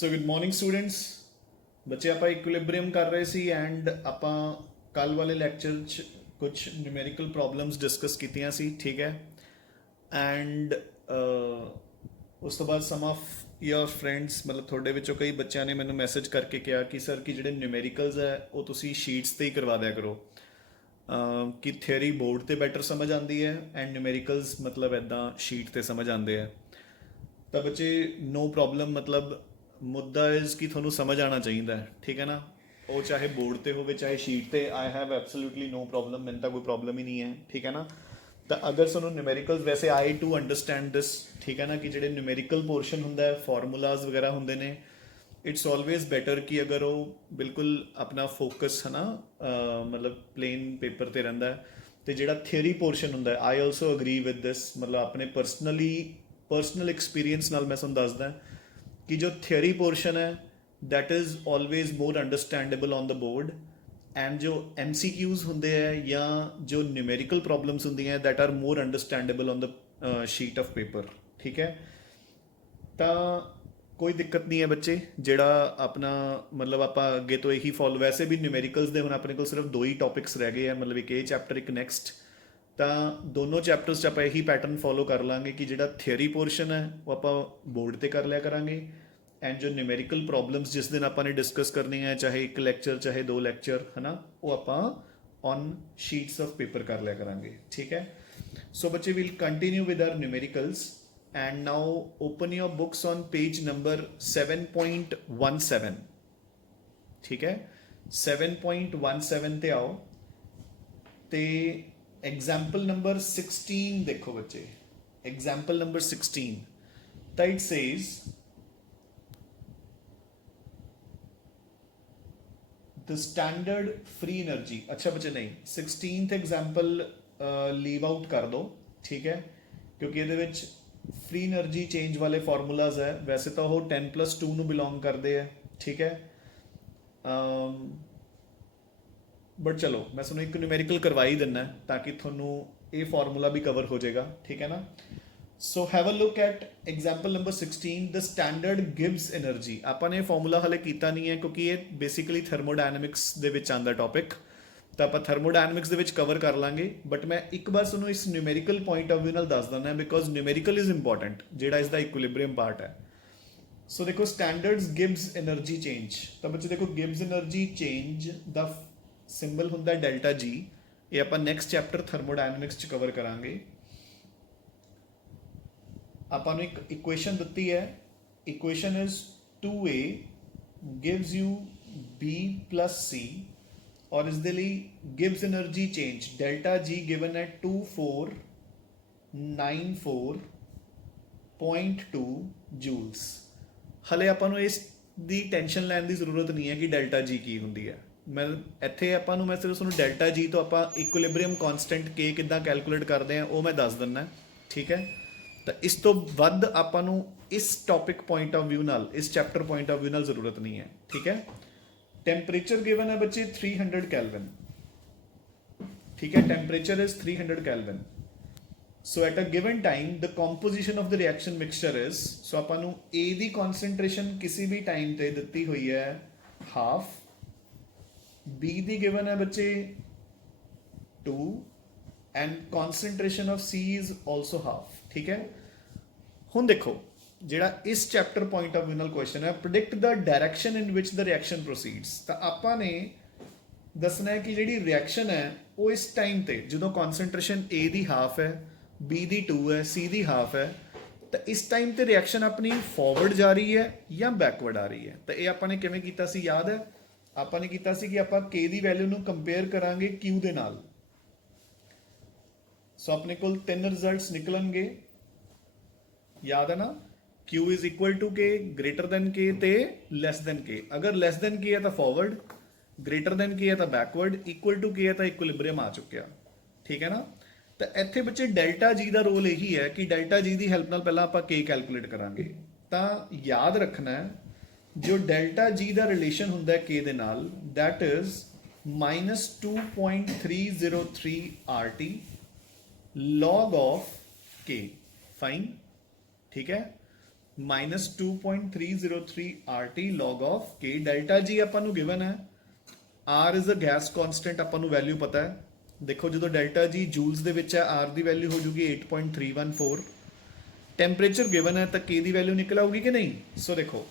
So good morning students. ਬੱਚੇ ਆਪਾਂ ਇਕੁਇਲਿਬਰੀਅਮ ਕਰ ਰਹੇ ਸੀ ਐਂਡ ਆਪਾਂ ਕੱਲ ਵਾਲੇ ਲੈਕਚਰ 'ਚ ਕੁਝ ਨਿਊਮੈਰੀਕਲ ਪ੍ਰੋਬਲਮਸ ਡਿਸਕਸ ਕੀਤੀਆਂ ਸੀ, ਠੀਕ ਹੈ। ਐਂਡ ਉਸ ਤੋਂ ਬਾਅਦ ਸਮ ਆਫ ਯੋਰ ਫਰੈਂਡਸ, ਮਤਲਬ ਤੁਹਾਡੇ ਵਿੱਚੋਂ ਕਈ ਬੱਚਿਆਂ ਨੇ ਮੈਨੂੰ ਮੈਸੇਜ ਕਰਕੇ ਕਿਹਾ ਕਿ ਸਰ ਕਿ ਜਿਹੜੇ ਨਿਊਮੈਰੀਕਲਸ ਹੈ ਉਹ ਤੁਸੀਂ ਸ਼ੀਟਸ ਤੇ ਹੀ ਕਰਵਾ ਦਿਆ ਕਰੋ, ਕਿ ਥਿਊਰੀ ਬੋਰਡ ਤੇ ਬੈਟਰ ਸਮਝ ਆਉਂਦੀ ਹੈ ਐਂਡ ਨਿਊਮੈਰੀਕਲਸ ਮਤਲਬ ਇੱਦਾਂ ਸ਼ੀਟ ਤੇ ਸਮਝ ਆਉਂਦੇ ਆ। ਤਾਂ ਬੱਚੇ ਨੋ ਪ੍ਰੋਬਲਮ, ਮਤਲਬ ਮੁੱਦਾ ਇਜ਼ ਕਿ ਤੁਹਾਨੂੰ ਸਮਝ ਆਉਣਾ ਚਾਹੀਦਾ ਹੈ, ਠੀਕ ਹੈ ਨਾ। ਉਹ ਚਾਹੇ ਬੋਰਡ ਤੇ ਹੋਵੇ ਚਾਹੇ ਸ਼ੀਟ ਤੇ, I have absolutely no problem, ਮੈਨੂੰ ਤਾਂ ਕੋਈ ਪ੍ਰੋਬਲਮ ਹੀ ਨਹੀਂ ਹੈ, ਠੀਕ ਹੈ ਨਾ। ਤਾਂ ਅਗਰ ਤੁਹਾਨੂੰ ਨਿਊਮੈਰੀਕਲਸ, ਵੈਸੇ ਆਈ ਟੂ ਅੰਡਰਸਟੈਂਡ ਦਿਸ, ਠੀਕ ਹੈ ਨਾ, ਕਿ ਜਿਹੜੇ ਨਿਊਮੈਰੀਕਲ ਪੋਰਸ਼ਨ ਹੁੰਦਾ ਹੈ, ਫਾਰਮੂਲਾਜ਼ ਵਗੈਰਾ ਹੁੰਦੇ ਨੇ, ਇਟਸ ਆਲਵੇਜ਼ ਬੈਟਰ ਕਿ ਅਗਰ ਉਹ ਬਿਲਕੁਲ ਆਪਣਾ ਫੋਕਸ ਹੈ ਨਾ, ਮਤਲਬ ਪਲੇਨ ਪੇਪਰ ਤੇ ਰਹਿੰਦਾ ਹੈ। ਤੇ ਜਿਹੜਾ ਥਿਊਰੀ ਪੋਰਸ਼ਨ ਹੁੰਦਾ ਹੈ, ਆਈ ਆਲਸੋ ਅਗਰੀ ਵਿਦ ਦਿਸ, ਮਤਲਬ ਆਪਣੇ ਪਰਸਨਲ ਐਕਸਪੀਰੀਅੰਸ ਨਾਲ ਮੈਂ ਤੁਹਾਨੂੰ ਦੱਸਦਾ ਕਿ ਜੋ ਥਿਊਰੀ ਪੋਰਸ਼ਨ ਹੈ that is always more understandable on the board, and ਜੋ MCQs ਹੁੰਦੇ ਹੈ ਜਾਂ ਜੋ ਨਿਊਮੈਰੀਕਲ ਪ੍ਰੋਬਲਮਸ ਹੁੰਦੀਆਂ that are more understandable on the sheet of paper, ਠੀਕ ਹੈ। ਤਾਂ ਕੋਈ ਦਿੱਕਤ ਨਹੀਂ ਹੈ ਬੱਚੇ, ਜਿਹੜਾ ਆਪਣਾ ਮਤਲਬ ਆਪਾਂ ਅੱਗੇ ਤੋਂ ਇਹੀ ਫੋਲੋ, ਵੈਸੇ ਵੀ ਨਿਊਮੈਰੀਕਲਸ ਦੇ ਹੁਣ ਆਪਣੇ ਕੋਲ ਸਿਰਫ 2 ਹੀ ਟੌਪਿਕਸ ਰਹਿ ਗਏ ਆ, ਮਤਲਬ ਇੱਕ ਇਹ ਚੈਪਟਰ ਇੱਕ ਨੈਕਸਟ। ਤਾਂ ਦੋਨੋਂ ਚੈਪਟਰਸ 'ਚ ਆਪਾਂ ਇਹੀ ਪੈਟਰਨ ਫੋਲੋ ਕਰ ਲਾਂਗੇ ਕਿ ਜਿਹੜਾ ਥਿਊਰੀ ਪੋਰਸ਼ਨ ਹੈ ਉਹ ਆਪਾਂ ਬੋਰਡ ਤੇ ਕਰ ਲਿਆ ਕਰਾਂਗੇ, ਐਂਡ ਜੋ ਨਿਊਮੈਰੀਕਲ ਪ੍ਰੋਬਲਮਸ ਜਿਸ ਦਿਨ ਆਪਾਂ ਨੇ ਡਿਸਕਸ ਕਰਨੀ ਹੈ, ਚਾਹੇ ਇੱਕ ਲੈਕਚਰ ਚਾਹੇ 2 ਲੈਕਚਰ, ਹੈ ਨਾ, ਉਹ ਆਪਾਂ ਔਨ ਸ਼ੀਟਸ ਆਫ ਪੇਪਰ ਕਰ ਲਿਆ ਕਰਾਂਗੇ, ਠੀਕ ਹੈ। ਸੋ ਬੱਚੇ will continue with our numericals and now open your books on page number 7.17, ਠੀਕ ਹੈ। 7.17 ਤੇ ਆਓ ਤੇ एग्जाम्पल नंबर 16 देखो बच्चे, एग्जाम्पल नंबर 16, तो it says the standard free energy, अच्छा बच्चे नहीं 16th एग्जाम्पल लीव आउट कर दो, ठीक है, क्योंकि ये फ्री एनर्जी चेंज वाले फॉर्मूलाज है, वैसे तो वो 10+2 ਨੂੰ बिलोंग करते हैं, ठीक है। बट चलो मैं ਤੁਹਾਨੂੰ ਇੱਕ ਨਿਊਮੈਰੀਕਲ ਕਰਵਾ ਹੀ ਦਿੰਦਾ ਤਾਂ ਕਿ ਤੁਹਾਨੂੰ ਇਹ ਫਾਰਮੂਲਾ ਵੀ ਕਵਰ ਹੋ ਜਾਏਗਾ, ਠੀਕ ਹੈ ਨਾ। So have a look at example number 16, the standard gives energy. ਆਪਾਂ ਨੇ ਇਹ ਫਾਰਮੂਲਾ ਹਲੇ ਕੀਤਾ ਨਹੀਂ ਹੈ ਕਿਉਂਕਿ ਇਹ ਬੇਸਿਕਲੀ ਥਰਮੋਡਾਇਨਾਮਿਕਸ ਦੇ ਵਿੱਚ ਆਉਂਦਾ ਟੌਪਿਕ, ਤਾਂ ਆਪਾਂ ਥਰਮੋਡਾਇਨਾਮਿਕਸ ਦੇ ਵਿੱਚ ਕਵਰ ਕਰ ਲਾਂਗੇ। ਬਟ ਮੈਂ ਇੱਕ ਵਾਰ ਤੁਹਾਨੂੰ ਇਸ ਨਿਊਮੈਰੀਕਲ ਪੁਆਇੰਟ ਆਫ ਵਿਊ ਨਾਲ ਦੱਸ ਦਿੰਦਾ, ਬਿਕੋਜ਼ ਨਿਊਮੈਰੀਕਲ ਇਜ਼ ਇੰਪੋਰਟੈਂਟ, ਜਿਹੜਾ ਇਸ ਦਾ ਇਕੁਇਲਿਬਰੀਅਮ ਪਾਰਟ ਹੈ। ਸੋ ਦੇਖੋ ਸਟੈਂਡਰਡਸ ਗਿਵਸ એનર્ਜੀ ਚੇਂਜ, ਤਾਂ ਬੱਚੇ ਦੇਖੋ ਗਿਵਸ એનર્ਜੀ ਚੇਂਜ ਦਾ ਸਿੰਬਲ ਹੁੰਦਾ ਡੈਲਟਾ ਜੀ, ਇਹ ਆਪਾਂ ਨੈਕਸਟ ਚੈਪਟਰ ਥਰਮੋਡਾਇਨਾਮਿਕਸ ਚ ਕਵਰ ਕਰਾਂਗੇ। ਆਪਾਂ ਨੂੰ ਇੱਕ ਇਕੁਏਸ਼ਨ ਦਿੱਤੀ ਹੈ, equation is 2a gives you b plus c, ਔਰ ਇਸ ਦੇ ਲਈ ਗਿਵਸ એનર્ਜੀ ਚੇਂਜ ਡੈਲਟਾ ਜੀ ਗਿਵਨ ਹੈ 2494.2 ਜੂਲਸ। ਹਲੇ ਆਪਾਂ ਨੂੰ ਇਸ ਦੀ ਟੈਨਸ਼ਨ ਲੈਣ ਦੀ ਜ਼ਰੂਰਤ ਨਹੀਂ ਹੈ ਕਿ ਡੈਲਟਾ ਜੀ ਕੀ ਹੁੰਦੀ ਹੈ। ਮੈਂ ਇੱਥੇ ਆਪਾਂ ਨੂੰ, ਮੈਂ ਸਿਰਫ ਤੁਹਾਨੂੰ ਡੈਲਟਾ ਜੀ ਤੋਂ ਆਪਾਂ ਇਕੁਇਲਿਬਰੀਅਮ ਕਾਂਸਟੈਂਟ ਕੇ ਕਿੱਦਾਂ ਕੈਲਕੂਲੇਟ ਕਰਦੇ ਆ ਉਹ ਮੈਂ ਦੱਸ ਦਿੰਦਾ, ਠੀਕ ਹੈ। ਤਾਂ ਇਸ ਤੋਂ ਵੱਧ ਆਪਾਂ ਨੂੰ ਇਸ ਟੌਪਿਕ ਪੁਆਇੰਟ ਆਫ ਵਿਊ ਨਾਲ, ਇਸ ਚੈਪਟਰ ਪੁਆਇੰਟ ਆਫ ਵਿਊ ਨਾਲ ਜ਼ਰੂਰਤ ਨਹੀਂ ਹੈ, ਠੀਕ ਹੈ। ਟੈਂਪਰੇਚਰ ਗਿਵਨ ਹੈ ਬੱਚੇ 300 ਕੈਲਵਿਨ, ਠੀਕ ਹੈ, temperature is 300 kelvin. So at a given time the composition of the reaction mixture is, so ਆਪਾਂ ਨੂੰ A ਦੀ ਕਨਸੈਂਟ੍ਰੇਸ਼ਨ ਕਿਸੇ ਵੀ ਟਾਈਮ ਤੇ ਦਿੱਤੀ ਹੋਈ ਹੈ ਹਾਫ, B ਦੀ ਗਿਵਨ ਹੈ ਬੱਚੇ 2 and concentration of C is also half, ਠੀਕ ਹੈ। ਹੁਣ ਦੇਖੋ ਜਿਹੜਾ ਇਸ ਚੈਪਟਰ ਪੁਆਇੰਟ ਆਫ ਵਿਊ ਨਾਲ ਕੁਐਸਚਨ ਹੈ, ਪ੍ਰੈਡਿਕਟ ਦ ਡਾਇਰੈਕਸ਼ਨ ਇਨ ਵਿਚ ਦ ਰਿਐਕਸ਼ਨ ਪ੍ਰੋਸੀਡਸ। ਤਾਂ ਆਪਾਂ ਨੇ ਦੱਸਣਾ ਹੈ ਕਿ ਜਿਹੜੀ ਰਿਐਕਸ਼ਨ ਹੈ ਉਹ ਇਸ ਟਾਈਮ ਤੇ, ਜਦੋਂ ਕਨਸੈਂਟ੍ਰੇਸ਼ਨ A ਦੀ ਹਾਫ ਹੈ, B ਦੀ 2 ਹੈ, C ਦੀ ਹਾਫ ਹੈ, ਤਾਂ ਇਸ ਟਾਈਮ ਤੇ ਰਿਐਕਸ਼ਨ ਆਪਣੀ ਫਾਰਵਰਡ ਜਾ ਰਹੀ ਹੈ ਜਾਂ ਬੈਕਵਰਡ ਆ ਰਹੀ ਹੈ। ਤਾਂ ਇਹ ਆਪਾਂ ਨੇ ਕਿਵੇਂ ਕੀਤਾ ਸੀ ਯਾਦ ਹੈ, ਆਪਾਂ ਨੇ ਕੀਤਾ ਸੀ ਕਿ ਆਪਾਂ K ਦੀ ਵੈਲਿਊ ਨੂੰ ਕੰਪੇਅਰ ਕਰਾਂਗੇ Q ਦੇ ਨਾਲ। ਸੋ ਆਪਣੇ ਕੋਲ 3 ਰਿਜ਼ਲਟਸ ਨਿਕਲਣਗੇ, ਯਾਦ ਹੈ ਨਾ। Q is equal to K, greater than K ਤੇ ਲੈਸ ਦੈਨ K। ਅਗਰ ਲੈਸ ਦੈਨ K ਹੈ ਤਾਂ ਫਾਰਵਰਡ, ਗ੍ਰੇਟਰ ਦੈਨ K ਹੈ ਤਾਂ ਬੈਕਵਰਡ, ਇਕੁਅਲ ਟੂ K ਹੈ ਤਾਂ ਇਕੁਇਲਿਬਰੀਅਮ ਆ ਚੁੱਕਿਆ, ਠੀਕ ਹੈ ਨਾ। ਤਾਂ ਇੱਥੇ ਬੱਚੇ ਡੈਲਟਾ ਜੀ ਦਾ ਰੋਲ ਇਹੀ ਹੈ ਕਿ ਡੈਲਟਾ ਜੀ ਦੀ ਹੈਲਪ ਨਾਲ ਪਹਿਲਾਂ ਆਪਾਂ K ਕੈਲਕੂਲੇਟ ਕਰਾਂਗੇ। ਤਾਂ ਯਾਦ ਰੱਖਣਾ ਹੈ ਜੋ ਡੈਲਟਾ ਜੀ ਦਾ ਰਿਲੇਸ਼ਨ ਹੁੰਦਾ ਹੈ K ਦੇ ਨਾਲ, that is -2.303 RT log of K, fine, ठीक है। Minus 2.303 RT log of K। Delta G ਆਪਾਂ ਨੂੰ ਗਿਵਨ ਹੈ, R is a gas constant, ਆਪਾਂ ਨੂੰ ਵੈਲਿਊ ਪਤਾ ਹੈ। ਦੇਖੋ ਜਦੋਂ ਡੈਲਟਾ ਜੀ ਜੂਲਸ ਦੇ ਵਿੱਚ ਹੈ, R ਦੀ ਵੈਲਿਊ ਹੋ ਜੂਗੀ 8.314। ਟੈਂਪਰੇਚਰ ਗਿਵਨ ਹੈ ਤਾਂ K ਦੀ ਵੈਲਿਊ ਨਿਕਲ ਆਊਗੀ ਕਿ ਨਹੀਂ। ਸੋ ਦੇਖੋ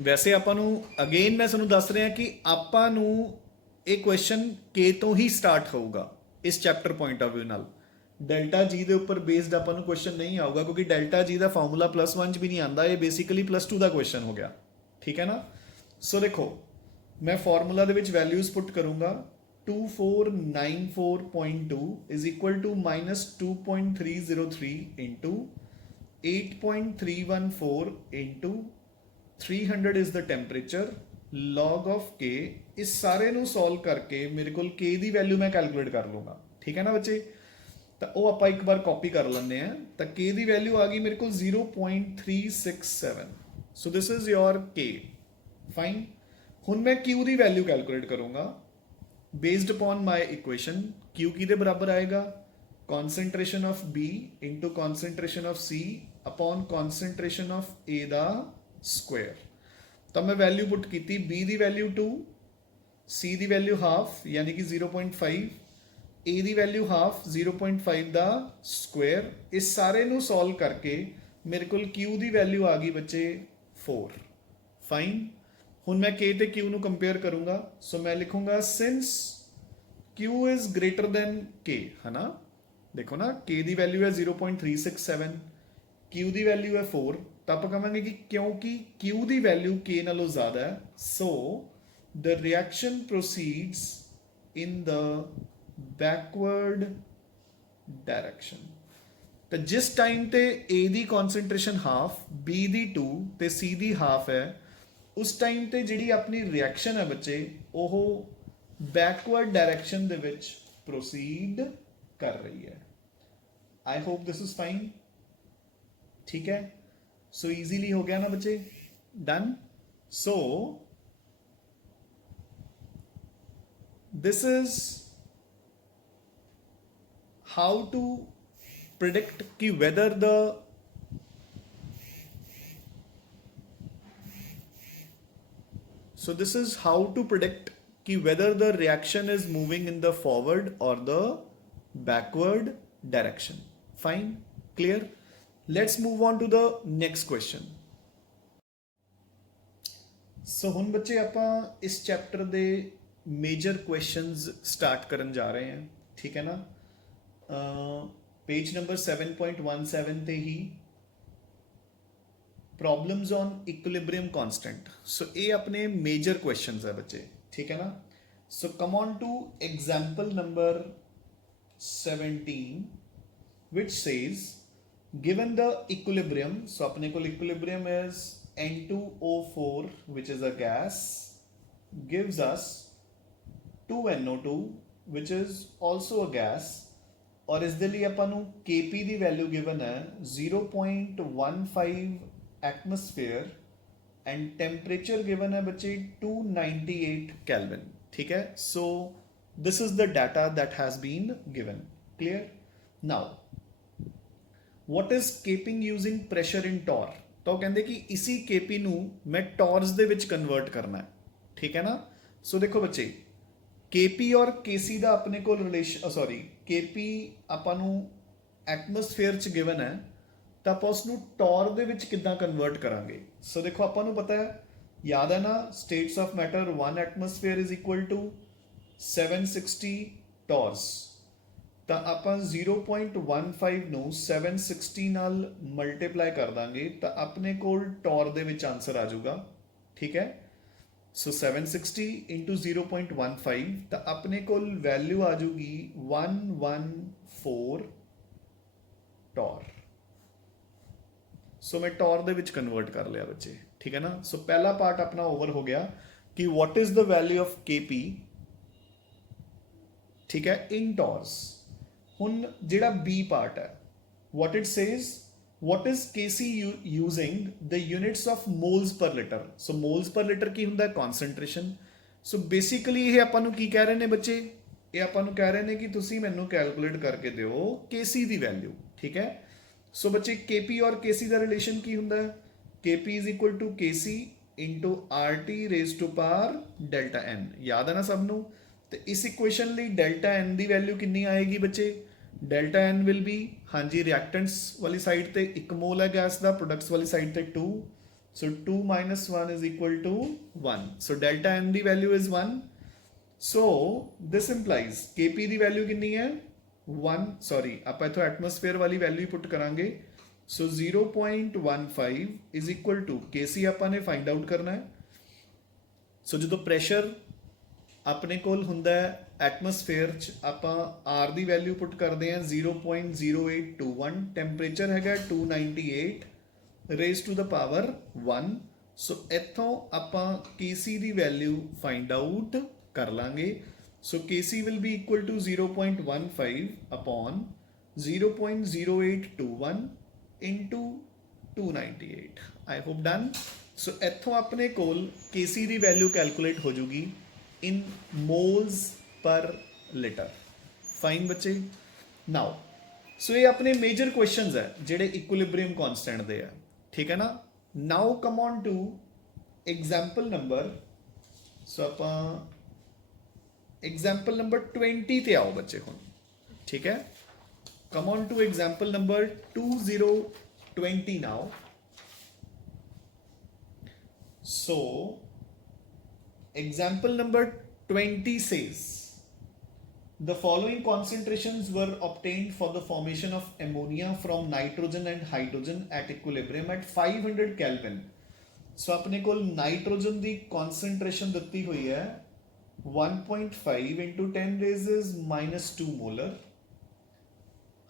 ਵੈਸੇ ਆਪਾਂ ਨੂੰ ਅਗੇਨ ਮੈਂ ਤੁਹਾਨੂੰ ਦੱਸ ਰਿਹਾ ਕਿ ਆਪਾਂ ਨੂੰ ਇਹ ਕੁਐਸਚਨ K ਤੋਂ ਹੀ ਸਟਾਰਟ ਹੋਊਗਾ ਇਸ ਚੈਪਟਰ ਪੁਆਇੰਟ ਆਫ ਵਿਊ ਨਾਲ। ਡੈਲਟਾ ਜੀ ਦੇ ਉੱਪਰ ਬੇਸਡ ਆਪਾਂ ਨੂੰ ਕੁਐਸਚਨ ਨਹੀਂ ਆਊਗਾ, ਕਿਉਂਕਿ ਡੈਲਟਾ ਜੀ ਦਾ ਫਾਰਮੂਲਾ +1 ਚ ਵੀ ਨਹੀਂ ਆਉਂਦਾ, ਇਹ ਬੇਸਿਕਲੀ +2 ਦਾ ਕੁਐਸਚਨ ਹੋ ਗਿਆ, ਠੀਕ ਹੈ ਨਾ। ਸੋ ਦੇਖੋ ਮੈਂ ਫਾਰਮੂਲਾ ਦੇ ਵਿੱਚ ਵੈਲਿਊਜ਼ ਪੁੱਟ ਕਰੂੰਗਾ, 2494.2 is equal to -2.303 into 8.314 into 300 is the temperature log of K। ਇਸ ਸਾਰੇ ਨੂੰ ਸੋਲਵ ਕਰਕੇ ਮੇਰੇ ਕੋਲ K ਦੀ ਵੈਲਿਊ ਮੈਂ ਕੈਲਕੂਲੇਟ ਕਰ ਲੂੰਗਾ, ਠੀਕ ਹੈ ਨਾ ਬੱਚੇ। ਤਾਂ ਉਹ ਆਪਾਂ ਇੱਕ ਵਾਰ ਕਾਪੀ ਕਰ ਲੈਂਦੇ ਆ। ਤਾਂ K ਦੀ ਵੈਲਿਊ ਆ ਗਈ ਮੇਰੇ ਕੋਲ 0.367। So this is your K। Fine. ਹੁਣ ਮੈਂ Q ਦੀ ਵੈਲਿਊ ਕੈਲਕੂਲੇਟ ਕਰੂੰਗਾ based upon my equation। Q ਕਿਹਦੇ ਬਰਾਬਰ ਆਏਗਾ, concentration of B into concentration of C upon concentration of A the square। ਤਾਂ ਮੈਂ ਵੈਲਿਊ ਪੁੱਟ ਕੀਤੀ, B ਦੀ ਵੈਲਿਊ 2, C ਦੀ ਵੈਲਿਊ ਹਾਫ ਯਾਨੀ ਕਿ 0.5, A the value half 0.5 the square. ਇਸ ਸਾਰੇ ਨੂੰ ਸੋਲਵ ਕਰਕੇ ਮੇਰੇ ਕੋਲ Q ਦੀ ਵੈਲਿਊ ਆ ਗਈ ਬੱਚੇ 4। ਫਾਈਨ। ਹੁਣ ਮੈਂ K ਤੇ Q ਨੂੰ ਕੰਪੇਅਰ ਕਰੂੰਗਾ। ਸੋ ਮੈਂ ਲਿਖੂੰਗਾ since Q is greater than K, ਹੈ ਨਾ। ਦੇਖੋ ਨਾ K ਦੀ ਵੈਲਿਊ ਹੈ 0.367, Q ਦੀ ਵੈਲਿਊ ਹੈ 4। ਤਾਂ ਆਪਾਂ ਕਹਾਂਗੇ ਕਿ ਕਿਉਂਕਿ Q ਦੀ ਵੈਲਿਊ K ਨਾਲੋਂ ਜ਼ਿਆਦਾ ਹੈ, ਸੋ ਦ ਰਿਐਕਸ਼ਨ ਪ੍ਰੋਸੀਡਸ ਇਨ ਦ ਬੈਕਵਰਡ ਡਾਇਰੈਕਸ਼ਨ। ਤਾਂ ਜਿਸ ਟਾਈਮ ਤੇ A the concentration half, B ਦੀ 2 ਤੇ C ਦੀ ਹਾਫ ਹੈ, ਉਸ ਟਾਈਮ ਤੇ ਜਿਹੜੀ ਆਪਣੀ ਰਿਐਕਸ਼ਨ ਹੈ ਬੱਚੇ ਉਹ ਬੈਕਵਰਡ ਡਾਇਰੈਕਸ਼ਨ ਦੇ ਵਿੱਚ ਪ੍ਰੋਸੀਡ ਕਰ ਰਹੀ ਹੈ। I hope this is fine, ਠੀਕ ਹੈ। ਸੋ ਈਜ਼ੀਲੀ ਹੋ ਗਿਆ ਨਾ ਬੱਚੇ, done. So this is how to predict कि whether the so this is how to predict कि whether the reaction is moving in the forward or the backward direction। fine, clear। let's move on to the next question। so ਹੁਣ ਬੱਚੇ ਆਪਾਂ ਇਸ chapter ਦੇ major questions start ਕਰਨ ਜਾ ਰਹੇ ਹਾਂ, ਠੀਕ ਹੈ ਨਾ। पेज नंबर 7.17 ਤੇ ਹੀ problems on equilibrium constant. So ये अपने मेजर क्वेश्चंस है बच्चे, ठीक है ना। So come on to example number 17 which says given the equilibrium, so अपने को equilibrium is N2O4 which is a gas gives us 2NO2 which is also a gas। और इस दे लिए अपन Kp ਦੀ वैल्यू गिवन है 0.15 एटमोस्फेयर एंड टेम्परेचर गिवन है बच्चे 298 kelvin, ठीक है। So this is the data that has been given, clear. Now what is keeping using pressure in torr. तो कहते कि इसी Kp ਨੂੰ मैं टॉर्स ਦੇ ਵਿੱਚ कन्वर्ट करना है, ठीक है ना। सो देखो बच्चे Kp और Kc ਦਾ ਆਪਣੇ ਕੋਲ ਰਿਲੇਸ਼ਨ, ਸੌਰੀ Kp ਆਪਾਂ ਨੂੰ ਐਟਮੋਸਫੇਅਰ ਚ ਗਿਵਨ ਹੈ, ਤਾਂ ਆਪਾਂ ਉਸ ਨੂੰ ਟੌਰ ਦੇ ਵਿੱਚ ਕਿੱਦਾਂ ਕਨਵਰਟ ਕਰਾਂਗੇ। ਸੋ ਦੇਖੋ ਆਪਾਂ ਨੂੰ ਪਤਾ ਹੈ, ਯਾਦ ਹੈ ਨਾ, states of matter 1 atmosphere is equal to 760 torrs. ਤਾਂ ਆਪਾਂ 0.15 ਨੂੰ 760 ਨਾਲ ਮਲਟੀਪਲਾਈ ਕਰ ਦਾਂਗੇ ਤਾਂ ਆਪਣੇ ਕੋਲ ਟੌਰ ਦੇ ਵਿੱਚ ਆਨਸਰ ਆ ਜਾਊਗਾ, ਠੀਕ ਹੈ। सो 760 इंटू 0.15 तो अपने को वैल्यू आ जाऊगी 114 टॉर। सो मैं टॉर दे विच कन्वर्ट कर लिया बच्चे, ठीक है ना। सो पहला पार्ट अपना ओवर हो गया कि what is the value of Kp, ठीक है, इन टॉर्स। हुन जिहड़ा बी पार्ट है, what it says, what is Kc using the units of moles per liter। so moles per liter ਕੀ ਹੁੰਦਾ ਹੈ, concentration। so basically ਇਹ ਆਪਾਂ ਨੂੰ ਕੀ ਕਹਿ ਰਹੇ ਨੇ ਬੱਚੇ, ਇਹ ਆਪਾਂ ਨੂੰ ਕਹਿ ਰਹੇ ਨੇ ਕਿ ਤੁਸੀਂ ਮੈਨੂੰ ਕੈਲਕੂਲੇਟ ਕਰਕੇ ਦਿਓ Kc ਦੀ ਵੈਲਿਊ, ਠੀਕ ਹੈ। ਸੋ ਬੱਚੇ KP ਔਰ KC ਦਾ ਰਿਲੇਸ਼ਨ ਕੀ ਹੁੰਦਾ ਹੈ? KP is equal to KC into RT raise to power delta n। ਯਾਦ ਹੈ ਨਾ ਸਭ ਨੂੰ? ਤੇ ਇਸ ਇਕੁਏਸ਼ਨ ਲਈ ਡੈਲਟਾ n ਦੀ ਵੈਲਿਊ ਕਿੰਨੀ ਆਏਗੀ ਬੱਚੇ? ਡੈਲਟਾ n ਵਿਲ ਬੀ, ਹਾਂਜੀ ਰਿਐਕਟੈਂਟਸ ਵਾਲੀ ਸਾਈਡ ਤੇ 1 ਮੋਲ ਹੈ ਗੈਸ ਦਾ, ਪ੍ਰੋਡਕਟਸ ਵਾਲੀ ਸਾਈਡ ਤੇ 2, ਸੋ 2 minus 1 is equal to 1, so delta n the value is 1, so this implies KP ਦੀ ਵੈਲਿਊ ਕਿੰਨੀ ਹੈ? 1, ਸੌਰੀ ਆਪਾਂ ਇਥੋਂ ਐਟਮੋਸਫੇਅਰ ਵਾਲੀ ਵੈਲਿਊ ਪੁੱਟ ਕਰਾਂਗੇ, ਸੋ 0.15 is equal to KC ਆਪਾਂ ਨੇ ਫਾਈਂਡ ਆਊਟ ਕਰਨਾ ਹੈ। ਸੋ ਜਦੋਂ ਪ੍ਰੈਸ਼ਰ ਆਪਣੇ ਕੋਲ ਹੁੰਦਾ ਹੈ ਐਟਮੋਸਫੇਅਰ 'ਚ, ਆਪਾਂ R ਦੀ ਵੈਲਿਊ ਪੁੱਟ ਕਰਦੇ ਹਾਂ 0.0821, ਟੈਂਪਰੇਚਰ ਹੈਗਾ 298 raise to the power 1, so ਇੱਥੋਂ ਆਪਾਂ KC ਦੀ ਵੈਲਿਊ ਫਾਈਂਡ ਆਊਟ ਕਰ ਲਾਂਗੇ। So KC will be equal to 0.15 upon 0.0821 into 298। I hope done. So ਇੱਥੋਂ ਆਪਣੇ ਕੋਲ KC ਦੀ ਵੈਲਿਊ ਕੈਲਕੂਲੇਟ ਹੋ ਜੂਗੀ in moles per liter। fine ਬੱਚੇ। now ਸੋ ਇਹ ਆਪਣੇ ਮੇਜਰ ਕੁਐਸਚਨਸ ਹੈ ਜਿਹੜੇ ਇਕੁਇਲਿਬ੍ਰੀਅਮ ਕਾਂਸਟੈਂਟ ਦੇ ਆ, ਠੀਕ ਹੈ ਨਾ। now come on to example number, ਸੋ ਆਪਾਂ example number 20 ਤੇ ਆਓ ਬੱਚੇ ਹੁਣ, ਠੀਕ ਹੈ। come on to example number 2020 now। so example number 20 says the following concentrations were obtained for the formation of ammonia from nitrogen and hydrogen at equilibrium at 500 Kelvin। so अपने कोल nitrogen दी concentration ਦਿੱਤੀ ਹੋਈ ਹੈ 1.5 into 10 raises minus 2 molar।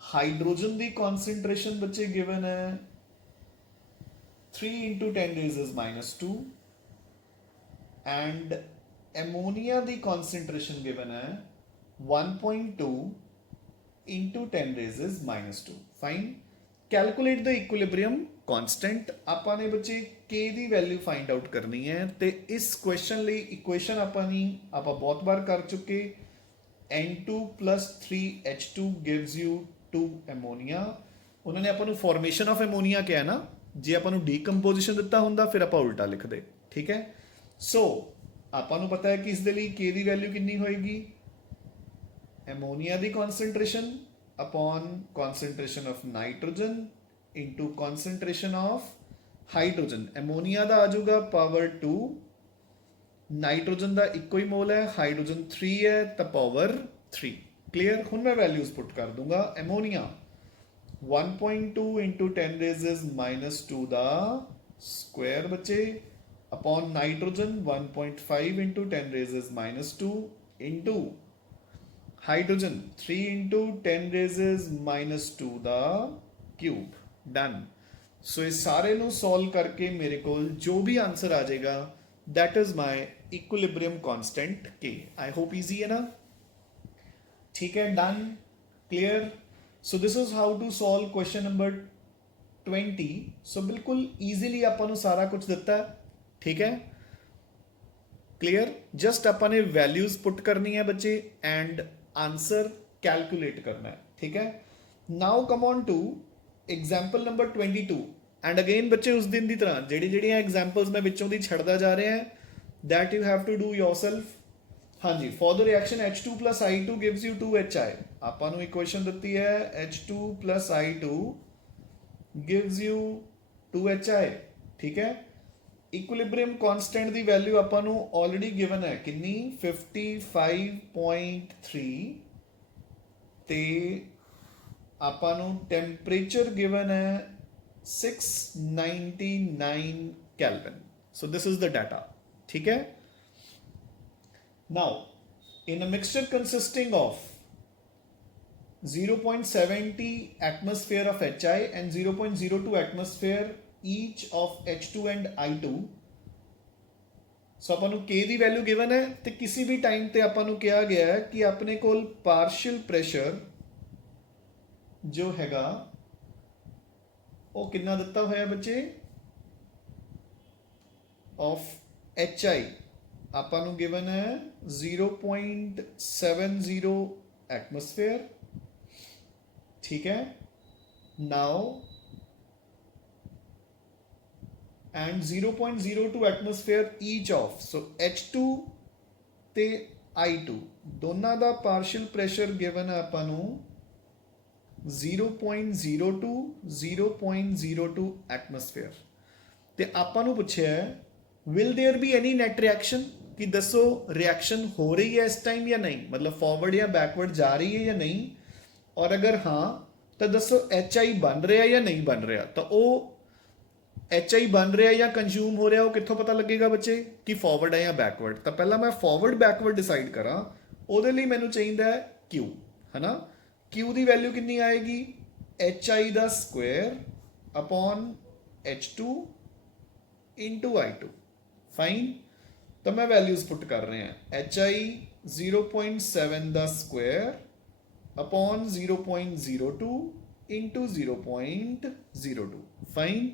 Hydrogen दी concentration बच्चे given है 3 into 10 raises minus 2, and ammonia the concentration given है 1.2 into 10 raises minus 2। fine। calculate the equilibrium constant। ਆਪਾਂ ਨੇ ਬੱਚੇ K ਦੀ ਵੈਲਿਊ ਫਾਈਂਡ ਆਊਟ ਕਰਨੀ ਹੈ, ਤੇ ਇਸ ਕੁਐਸਚਨ ਲਈ ਇਕੁਏਸ਼ਨ ਆਪਾਂ ਬਹੁਤ ਵਾਰ ਕਰ ਚੁੱਕੇ। N2 plus 3H2 gives you 2 ammonia। ਉਹਨਾਂ ਨੇ ਆਪਾਂ ਨੂੰ ਫਾਰਮੇਸ਼ਨ ਆਫ ਐਮੋਨੀਆ ਕਿਹਾ ਨਾ, ਜੇ ਆਪਾਂ ਨੂੰ ਡੀਕੰਪੋਜੀਸ਼ਨ ਦਿੱਤਾ ਹੁੰਦਾ ਫਿਰ ਆਪਾਂ ਉਲਟਾ ਲਿਖਦੇ, ਠੀਕ ਹੈ। ਸੋ ਆਪਾਂ ਨੂੰ ਪਤਾ ਹੈ ਕਿ ਇਸ ਦੇ ਲਈ K ਦੀ ਵੈਲਿਊ ਕਿੰਨੀ ਹੋਏਗੀ? ਐਮੋਨੀਆ ਦੀ concentration upon concentration of nitrogen into concentration of hydrogen. Ammonia ਦਾ ਆ ਜਾਊਗਾ ਪਾਵਰ 2, ਨਾਈਟ੍ਰੋਜਨ ਦਾ ਇੱਕੋ ਹੀ ਮੋਲ ਹੈ, ਹਾਈਡਰੋਜਨ 3 ਹੈ ਤਾਂ ਪਾਵਰ 3। ਕਲੀਅਰ। ਹੁਣ ਮੈਂ ਵੈਲਿਊਜ਼ ਪੁੱਟ ਕਰ ਦੂੰਗਾ। ਐਮੋਨੀਆ 1.2 into 10 raises minus 2 ਦਾ ਸਕੁਆਇਰ ਬੱਚੇ, upon nitrogen 1.5 into 10 raises minus 2 into hydrogen 3 into 10 raises minus 2 ਦਾ cube। done। ਸੋ ਇਹ ਸਾਰੇ ਨੂੰ ਸੋਲਵ ਕਰਕੇ ਮੇਰੇ ਕੋਲ ਜੋ ਵੀ ਆਨਸਰ ਆ ਜਾਏਗਾ that is my equilibrium constant K। I hope easy ਹੈ ਨਾ, ਠੀਕ ਹੈ। done। clear। so this is how to solve question number 20। so ਬਿਲਕੁਲ easily ਆਪਾਂ ਨੂੰ ਸਾਰਾ ਕੁਝ ਦਿੱਤਾ ਹੈ, ठीक है। क्लियर। जस्ट अपन ने वैल्यूज पुट करनी है बच्चे एंड आंसर कैलकुलेट करना है, ठीक है। Now come on to example number 22 and again बच्चे उस दिन की तरह ਜਿਹੜੀ एग्जाम्पल्स मैं विचों दी छड़दा जा रहा है that you have to do yourself. हाँ जी। For the reaction H2 plus I2 gives you 2HI। ਆਪਾਂ ਨੂੰ इक्वेशन ਦਿੱਤੀ है H2 plus I2 gives you 2HI, ठीक है। इक्विलिब्रियम कांस्टेंट ਦੀ ਵੈਲਿਊ ਆਪਾਂ ਨੂੰ ਆਲਰੇਡੀ ਗਿਵਨ ਹੈ ਕਿੰਨੀ 55.3 ਤੇ ਆਪਾਂ ਨੂੰ ਟੈਂਪਰੇਚਰ ਗਿਵਨ ਹੈ 699 Kelvin. So this is the data, ਠੀਕ ਹੈ। ਨਾਓ in a mixture consisting of 0.70 atmosphere of HI and 0.02 atmosphere each of H2 and I2। ਸੋ ਆਪਾਂ ਨੂੰ K ਦੀ ਵੈਲਿਊ ਗਿਵਨ ਹੈ ਤੇ ਕਿਸੇ ਵੀ ਟਾਈਮ ਤੇ ਆਪਾਂ ਨੂੰ ਕਿਹਾ ਗਿਆ ਹੈ ਕਿ ਆਪਣੇ ਕੋਲ ਪਾਰਸ਼ੀਅਲ ਪ੍ਰੈਸ਼ਰ ਜੋ ਹੈਗਾ ਉਹ ਕਿੰਨਾ ਦਿੱਤਾ ਹੋਇਆ ਬੱਚੇ ਆਫ HI ਆਪਾਂ ਨੂੰ ਗਿਵਨ ਹੈ 0.70 ਐਟਮੋਸਫੇਅਰ, ठीक है। Now and 0.02 atmosphere each of. So H2 ਤੇ I2 ਦੋਨਾਂ ਦਾ ਪਾਰਸ਼ਲ ਪ੍ਰੈਸ਼ਰ ਗਿਵਨ ਹੈ ਆਪਾਂ ਨੂੰ 0.02 0.02 ਐਟਮੋਸਫੇਅਰ ਤੇ ਆਪਾਂ ਨੂੰ ਪੁੱਛਿਆ ਹੈ will there be any net reaction ਕਿ ਦੱਸੋ ਰਿਐਕਸ਼ਨ ਹੋ ਰਹੀ ਹੈ ਇਸ ਟਾਈਮ ਜਾਂ ਨਹੀਂ, ਮਤਲਬ ਫਾਰਵਰਡ ਜਾਂ ਬੈਕਵਰਡ ਜਾ ਰਹੀ ਹੈ ਜਾਂ ਨਹੀਂ, ਔਰ ਅਗਰ ਹਾਂ ਤਾਂ ਦੱਸੋ HI ਬਣ ਰਿਹਾ ਜਾਂ ਨਹੀਂ ਬਣ ਰਿਹਾ। ਤਾਂ ਉਹ HI ਬਣ ਰਿਹਾ ਜਾਂ ਕੰਜ਼ਿਊਮ ਹੋ ਰਿਹਾ ਉਹ ਕਿੱਥੋਂ ਪਤਾ ਲੱਗੇਗਾ ਬੱਚੇ ਕਿ ਫਾਰਵਰਡ ਹੈ ਜਾਂ ਬੈਕਵਰਡ। ਤਾਂ ਪਹਿਲਾਂ ਮੈਂ ਫਾਰਵਰਡ ਬੈਕਵਰਡ ਡਿਸਾਈਡ ਕਰਾਂ, ਉਹਦੇ ਲਈ ਮੈਨੂੰ ਚਾਹੀਦਾ ਹੈ Q, ਹੈ ਨਾ। Q ਦੀ ਵੈਲਿਊ ਕਿੰਨੀ ਆਏਗੀ HI ਦਾ square upon H2 into I2। Fine, ਤਾਂ ਮੈਂ ਵੈਲਿਊਜ਼ ਪੁੱਟ ਕਰ ਰਹੇ ਹਾਂ HI 0.7 ਦਾ ਸਕੁਅਰ ਅਪੋਨ 0.02 into 0.02। ਫਾਈਨ,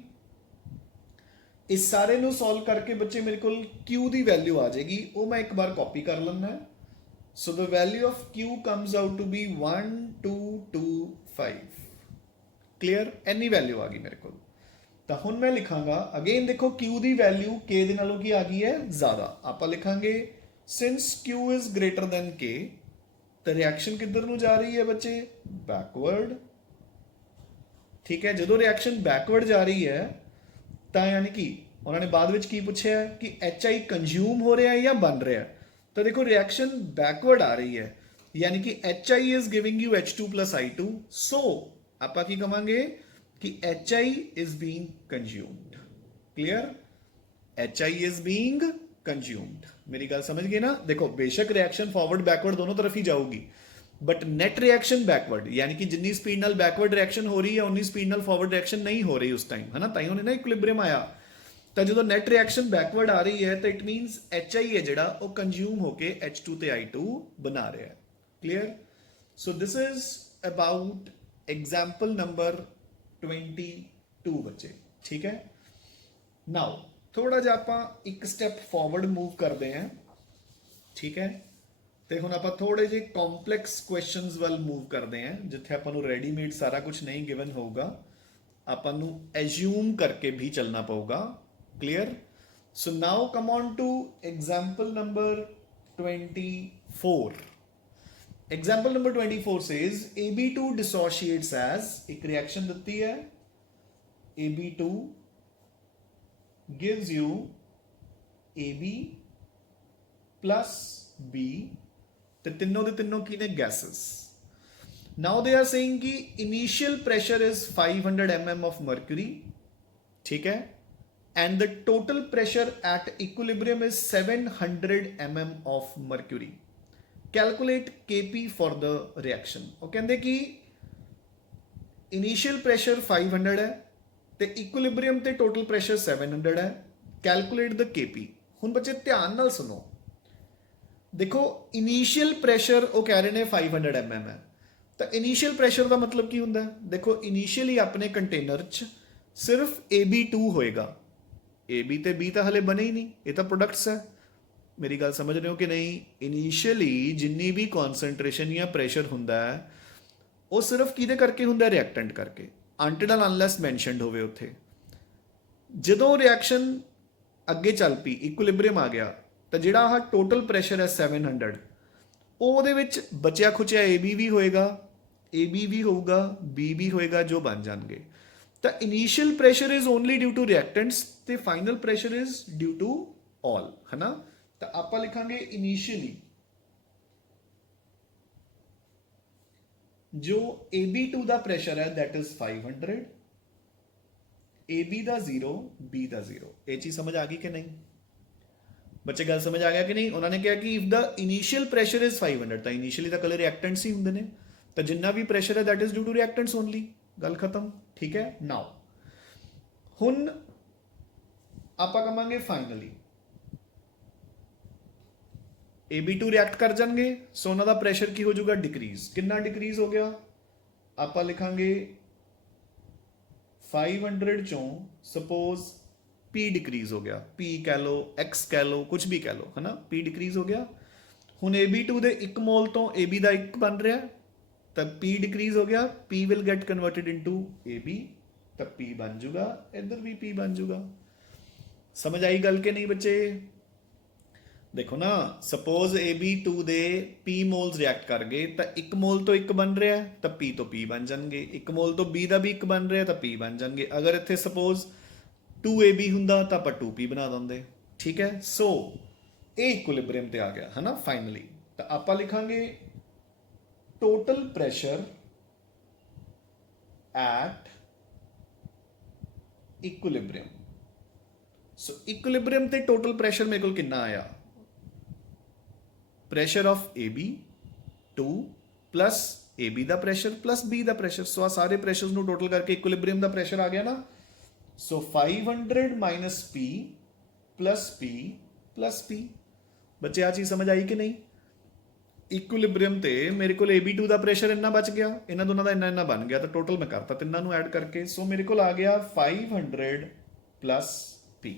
ਇਸ ਸਾਰੇ ਨੂੰ ਸੋਲਵ ਕਰਕੇ ਬੱਚੇ ਮੇਰੇ ਕੋਲ Q ਦੀ ਵੈਲਿਊ ਆ ਜਾਏਗੀ, ਉਹ ਮੈਂ ਇੱਕ ਵਾਰ ਕਾਪੀ ਕਰ ਲੈਣਾ। So the value of Q comes out to be 1225। Clear, ਇੰਨੀ ਵੈਲਿਊ ਆ ਗਈ ਮੇਰੇ ਕੋਲ। ਤਾਂ ਹੁਣ ਮੈਂ ਲਿਖਾਂਗਾ ਅਗੇਨ, ਦੇਖੋ Q ਦੀ ਵੈਲਿਊ K ਦੇ ਨਾਲੋਂ ਕੀ ਆ ਗਈ ਹੈ ਜ਼ਿਆਦਾ। ਆਪਾਂ ਲਿਖਾਂਗੇ since Q is greater than K, ਤਾਂ ਰਿਐਕਸ਼ਨ ਕਿੱਧਰ ਨੂੰ ਜਾ ਰਹੀ ਹੈ ਬੱਚੇ, ਬੈਕਵਰਡ। ਠੀਕ ਹੈ, ਜਦੋਂ ਰਿਐਕਸ਼ਨ ਬੈਕਵਰਡ ਜਾ ਰਹੀ ਹੈ ਤਾਂ ਯਾਨੀ ਕਿ ਉਹਨਾਂ ਨੇ ਬਾਅਦ ਵਿੱਚ ਕੀ ਪੁੱਛਿਆ ਕਿ HI ਕੰਜ਼ਿਊਮ ਹੋ ਰਿਹਾ ਹੈ ਜਾਂ ਬਣ ਰਿਹਾ। ਤਾਂ ਦੇਖੋ ਰਿਐਕਸ਼ਨ ਬੈਕਵਰਡ ਆ ਰਹੀ ਹੈ, ਯਾਨੀ ਕਿ HI is giving you H2 plus I2। ਸੋ ਆਪਾਂ ਕੀ ਕਵਾਂਗੇ ਕਿ HI is being consumed। clear, HI is being consumed। ਮੇਰੀ ਗੱਲ ਸਮਝ ਗਏ ਨਾ। ਦੇਖੋ ਬੇਸ਼ੱਕ ਰਿਐਕਸ਼ਨ ਫਾਰਵਰਡ ਬੈਕਵਰਡ ਦੋਨੋਂ ਤਰਫ ਹੀ ਜਾਊਗੀ, ਬਟ ਨੈਟ ਰਿਐਕਸ਼ਨ ਬੈਕਵਰਡ, ਯਾਨੀ ਕਿ ਜਿੰਨੀ ਸਪੀਡ ਨਾਲ ਬੈਕਵਰਡ ਰਿਐਕਸ਼ਨ ਹੋ ਰਹੀ ਹੈ ਉਨੀ ਸਪੀਡ ਨਾਲ ਫਾਰਵਰਡ ਰਿਐਕਸ਼ਨ ਨਹੀਂ ਹੋ ਰਹੀ ਉਸ ਟਾਈਮ, ਹੈ ਨਾ। ਤਾਂ ਹੀ ਉਹਨੇ ਨਾ ਇਕੁਇਲਿਬ੍ਰੀਅਮ ਆਇਆ। ਤਾਂ ਜਦੋਂ ਨੈਟ ਰਿਐਕਸ਼ਨ ਬੈਕਵਰਡ ਆ ਰਹੀ ਹੈ ਤਾਂ ਇਟ ਮੀਨਸ HI ਹੈ ਜਿਹੜਾ ਉਹ ਕੰਜ਼ਿਊਮ ਹੋ ਕੇ H2 ਤੇ I2 ਬਣਾ ਰਿਹਾ ਹੈ। Clear, so this is about example number 22 ਬੱਚੇ। ਠੀਕ ਹੈ, ਨਾਓ ਥੋੜਾ ਜਿਹਾ ਆਪਾਂ ਇੱਕ ਸਟੈਪ ਫਾਰਵਰਡ ਮੂਵ ਕਰਦੇ ਹਾਂ। ਠੀਕ ਹੈ, ਤੇ ਹੁਣ ਆਪਾਂ ਥੋੜੇ ਜਿਹੇ ਕੰਪਲੈਕਸ ਕੁਐਸਚਨਸ ਵੱਲ ਮੂਵ ਕਰਦੇ ਹਾਂ, ਜਿੱਥੇ ਆਪਾਂ ਨੂੰ ਰੈਡੀਮੇਡ ਸਾਰਾ ਕੁਝ ਨਹੀਂ ਗਿਵਨ ਹੋਊਗਾ, ਆਪਾਂ ਨੂੰ ਐਜ਼ਿਊਮ ਕਰਕੇ ਵੀ ਚੱਲਣਾ ਪਊਗਾ। Clear, so now come on to example number 24। Example number 24 says AB2 dissociates as, एक reaction ਦਿੱਤੀ ਹੈ, AB2 gives you AB plus B, ਤੇ ਤਿੰਨੋਂ ਦੇ ਤਿੰਨੋਂ ਕੀ ਨੇ gases। Now they are saying ਕਿ initial pressure is 500 mm of mercury, ਠੀਕ ਹੈ, and the total pressure at equilibrium is 700 mm of mercury। Calculate KP for the reaction. वो कहते कि इनिशियल प्रेशर 500 है तो इक्विलिब्रियम ते टोटल प्रेशर 700 है। Calculate the KP। हुण बच्चे ध्यान नाल सुनो, देखो इनिशियल प्रेशर वो कह रहे हैं 500 mm है, तो इनिशियल प्रेशर का मतलब की हुंदा है, देखो इनिशियली अपने कंटेनर च सिर्फ AB2 होएगा, AB ते B तो हले बने ही नहीं, ये तो प्रोडक्ट्स है। मेरी गल समझ रहे हो कि नहीं। इनिशियली जिन्नी भी कॉन्सेंट्रेशन या प्रेशर हुंदा है वो सिर्फ किहदे करके हुंदा है, रिएक्टेंट करके, अनटिल अनलैस मैंशनड होवे उत्थे। जदों रिएक्शन अगे चल पई, इक्विलिब्रियम आ गया, तो जिहड़ा आह टोटल प्रेशर है 700, ਉਹਦੇ ਵਿੱਚ ਬਚਿਆ ਖੁਚਿਆ AB ਵੀ ਹੋਏਗਾ, AB ਵੀ ਹੋਊਗਾ, B ਵੀ ਹੋਏਗਾ, ਜੋ ਬਣ ਜਾਣਗੇ। ਤਾਂ initial pressure is only due to reactants ਤੇ final pressure is due to all, ਹੈ ਨਾ। ਤਾਂ ਆਪਾਂ ਲਿਖਾਂਗੇ ਇਨੀਸ਼ੀਅਲੀ ਜੋ AB2 ਦਾ ਪ੍ਰੈਸ਼ਰ ਹੈ that is 500, AB ਦਾ 0, B ਦਾ 0। ਇਹ ਚੀਜ਼ ਸਮਝ ਆ ਗਈ ਕਿ ਨਹੀਂ ਬੱਚੇ, ਗੱਲ ਸਮਝ ਆ ਗਿਆ ਕਿ ਨਹੀਂ। ਉਹਨਾਂ ਨੇ ਕਿਹਾ ਕਿ if the initial pressure is 500 ਤਾਂ ਇਨੀਸ਼ੀਅਲੀ ਤਾਂ ਕੱਲੇ ਰਿਐਕਟੈਂਟਸ ਹੀ ਹੁੰਦੇ ਨੇ, ਤਾਂ ਜਿੰਨਾ ਵੀ ਪ੍ਰੈਸ਼ਰ ਹੈ that is due to reactants only, ਗੱਲ ਖਤਮ। ਠੀਕ ਹੈ, ਨਾਓ ਹੁਣ ਆਪਾਂ ਕਹਾਂਗੇ ਫਾਈਨਲੀ AB2 ਰਿਐਕਟ ਕਰ ਜਾਣਗੇ, ਸੋ ਉਹਨਾਂ ਦਾ ਪ੍ਰੈਸ਼ਰ ਕੀ ਹੋ ਜਾਊਗਾ, ਡਿਕਰੀਜ਼। ਕਿੰਨਾ ਡਿਕਰੀਜ਼ ਹੋ ਗਿਆ, ਆਪਾਂ ਲਿਖਾਂਗੇ 500 ਚੋਂ ਸਪੋਜ਼ P ਡਿਕਰੀਜ਼ ਹੋ ਗਿਆ, P ਕਹਿ ਲਓ, X ਕਹਿ ਲਓ, ਕੁਝ ਵੀ ਕਹਿ ਲਓ, ਹੈ ਨਾ। P ਡਿਕਰੀਜ਼ ਹੋ ਗਿਆ। ਹੁਣ AB2 ਦੇ 1 ਮੋਲ ਤੋਂ AB ਦਾ 1 ਬਣ ਰਿਹਾ, ਤਾਂ P ਡਿਕਰੀਜ਼ ਹੋ ਗਿਆ, P will get converted into AB, ਤਾਂ P ਬਣ ਜਾਊਗਾ, ਇੱਧਰ ਵੀ P ਬਣ ਜਾਊਗਾ। समझ आई गल के नहीं बच्चे? देखो ना, सपोज AB2 ਦੇ P ਮੋਲਸ ਰਿਐਕਟ ਕਰ ਗਏ ਤਾਂ 1 ਮੋਲ ਤੋਂ 1 ਬਣ ਰਿਹਾ ਤਾਂ P ਤੋਂ P ਬਣ ਜਾਣਗੇ, 1 ਮੋਲ ਤੋਂ B ਦਾ ਵੀ 1 ਬਣ ਰਿਹਾ ਤਾਂ P ਬਣ ਜਾਣਗੇ। ਅਗਰ ਇੱਥੇ ਸਪੋਜ਼ 2AB ਹੁੰਦਾ ਤਾਂ ਆਪਾਂ 2P ਬਣਾ ਦਿੰਦੇ, ਠੀਕ ਹੈ। ਸੋ ਇਹ ਇਕੁਇਲਿਬ੍ਰੀਅਮ ਤੇ ਆ ਗਿਆ ਹੈ ਨਾ ਫਾਈਨਲੀ। ਤਾਂ ਆਪਾਂ ਲਿਖਾਂਗੇ total pressure at equilibrium. So equilibrium ਤੇ ਟੋਟਲ ਪ੍ਰੈਸ਼ਰ ਮੇਰੇ ਕੋਲ ਕਿੰਨਾ ਆਇਆ? Pressure of AB 2 plus AB ਦਾ ਪ੍ਰੈਸ਼ਰ ਪਲਸ B ਦਾ ਪ੍ਰੈਸ਼ਰ। ਸੋ ਆ ਸਾਰੇ ਪ੍ਰੈਸ਼ਰਸ ਨੂੰ ਟੋਟਲ ਕਰਕੇ ਇਕੁਇਲਿਬ੍ਰੀਅਮ ਦਾ ਪ੍ਰੈਸ਼ਰ ਆ ਗਿਆ ਨਾ। ਸੋ 500 minus P plus P plus P। ਬੱਚੇ ਆ ਚੀਜ਼ ਸਮਝ ਆਈ ਕਿ ਨਹੀਂ? ਇਕੁਇਲਿਬ੍ਰੀਅਮ ਤੇ ਮੇਰੇ ਕੋਲ AB2 ਦਾ ਪ੍ਰੈਸ਼ਰ ਇੰਨਾ ਬਚ ਗਿਆ, ਇਹਨਾਂ ਦੋਨਾਂ ਦਾ ਇੰਨਾ ਇੰਨਾ ਬਣ ਗਿਆ, ਤਾਂ ਟੋਟਲ ਮੈਂ ਕਰਤਾ ਤਿੰਨਾਂ ਨੂੰ ਐਡ ਕਰਕੇ। ਸੋ ਮੇਰੇ ਕੋਲ ਆ ਗਿਆ 500 ਪਲਸ P।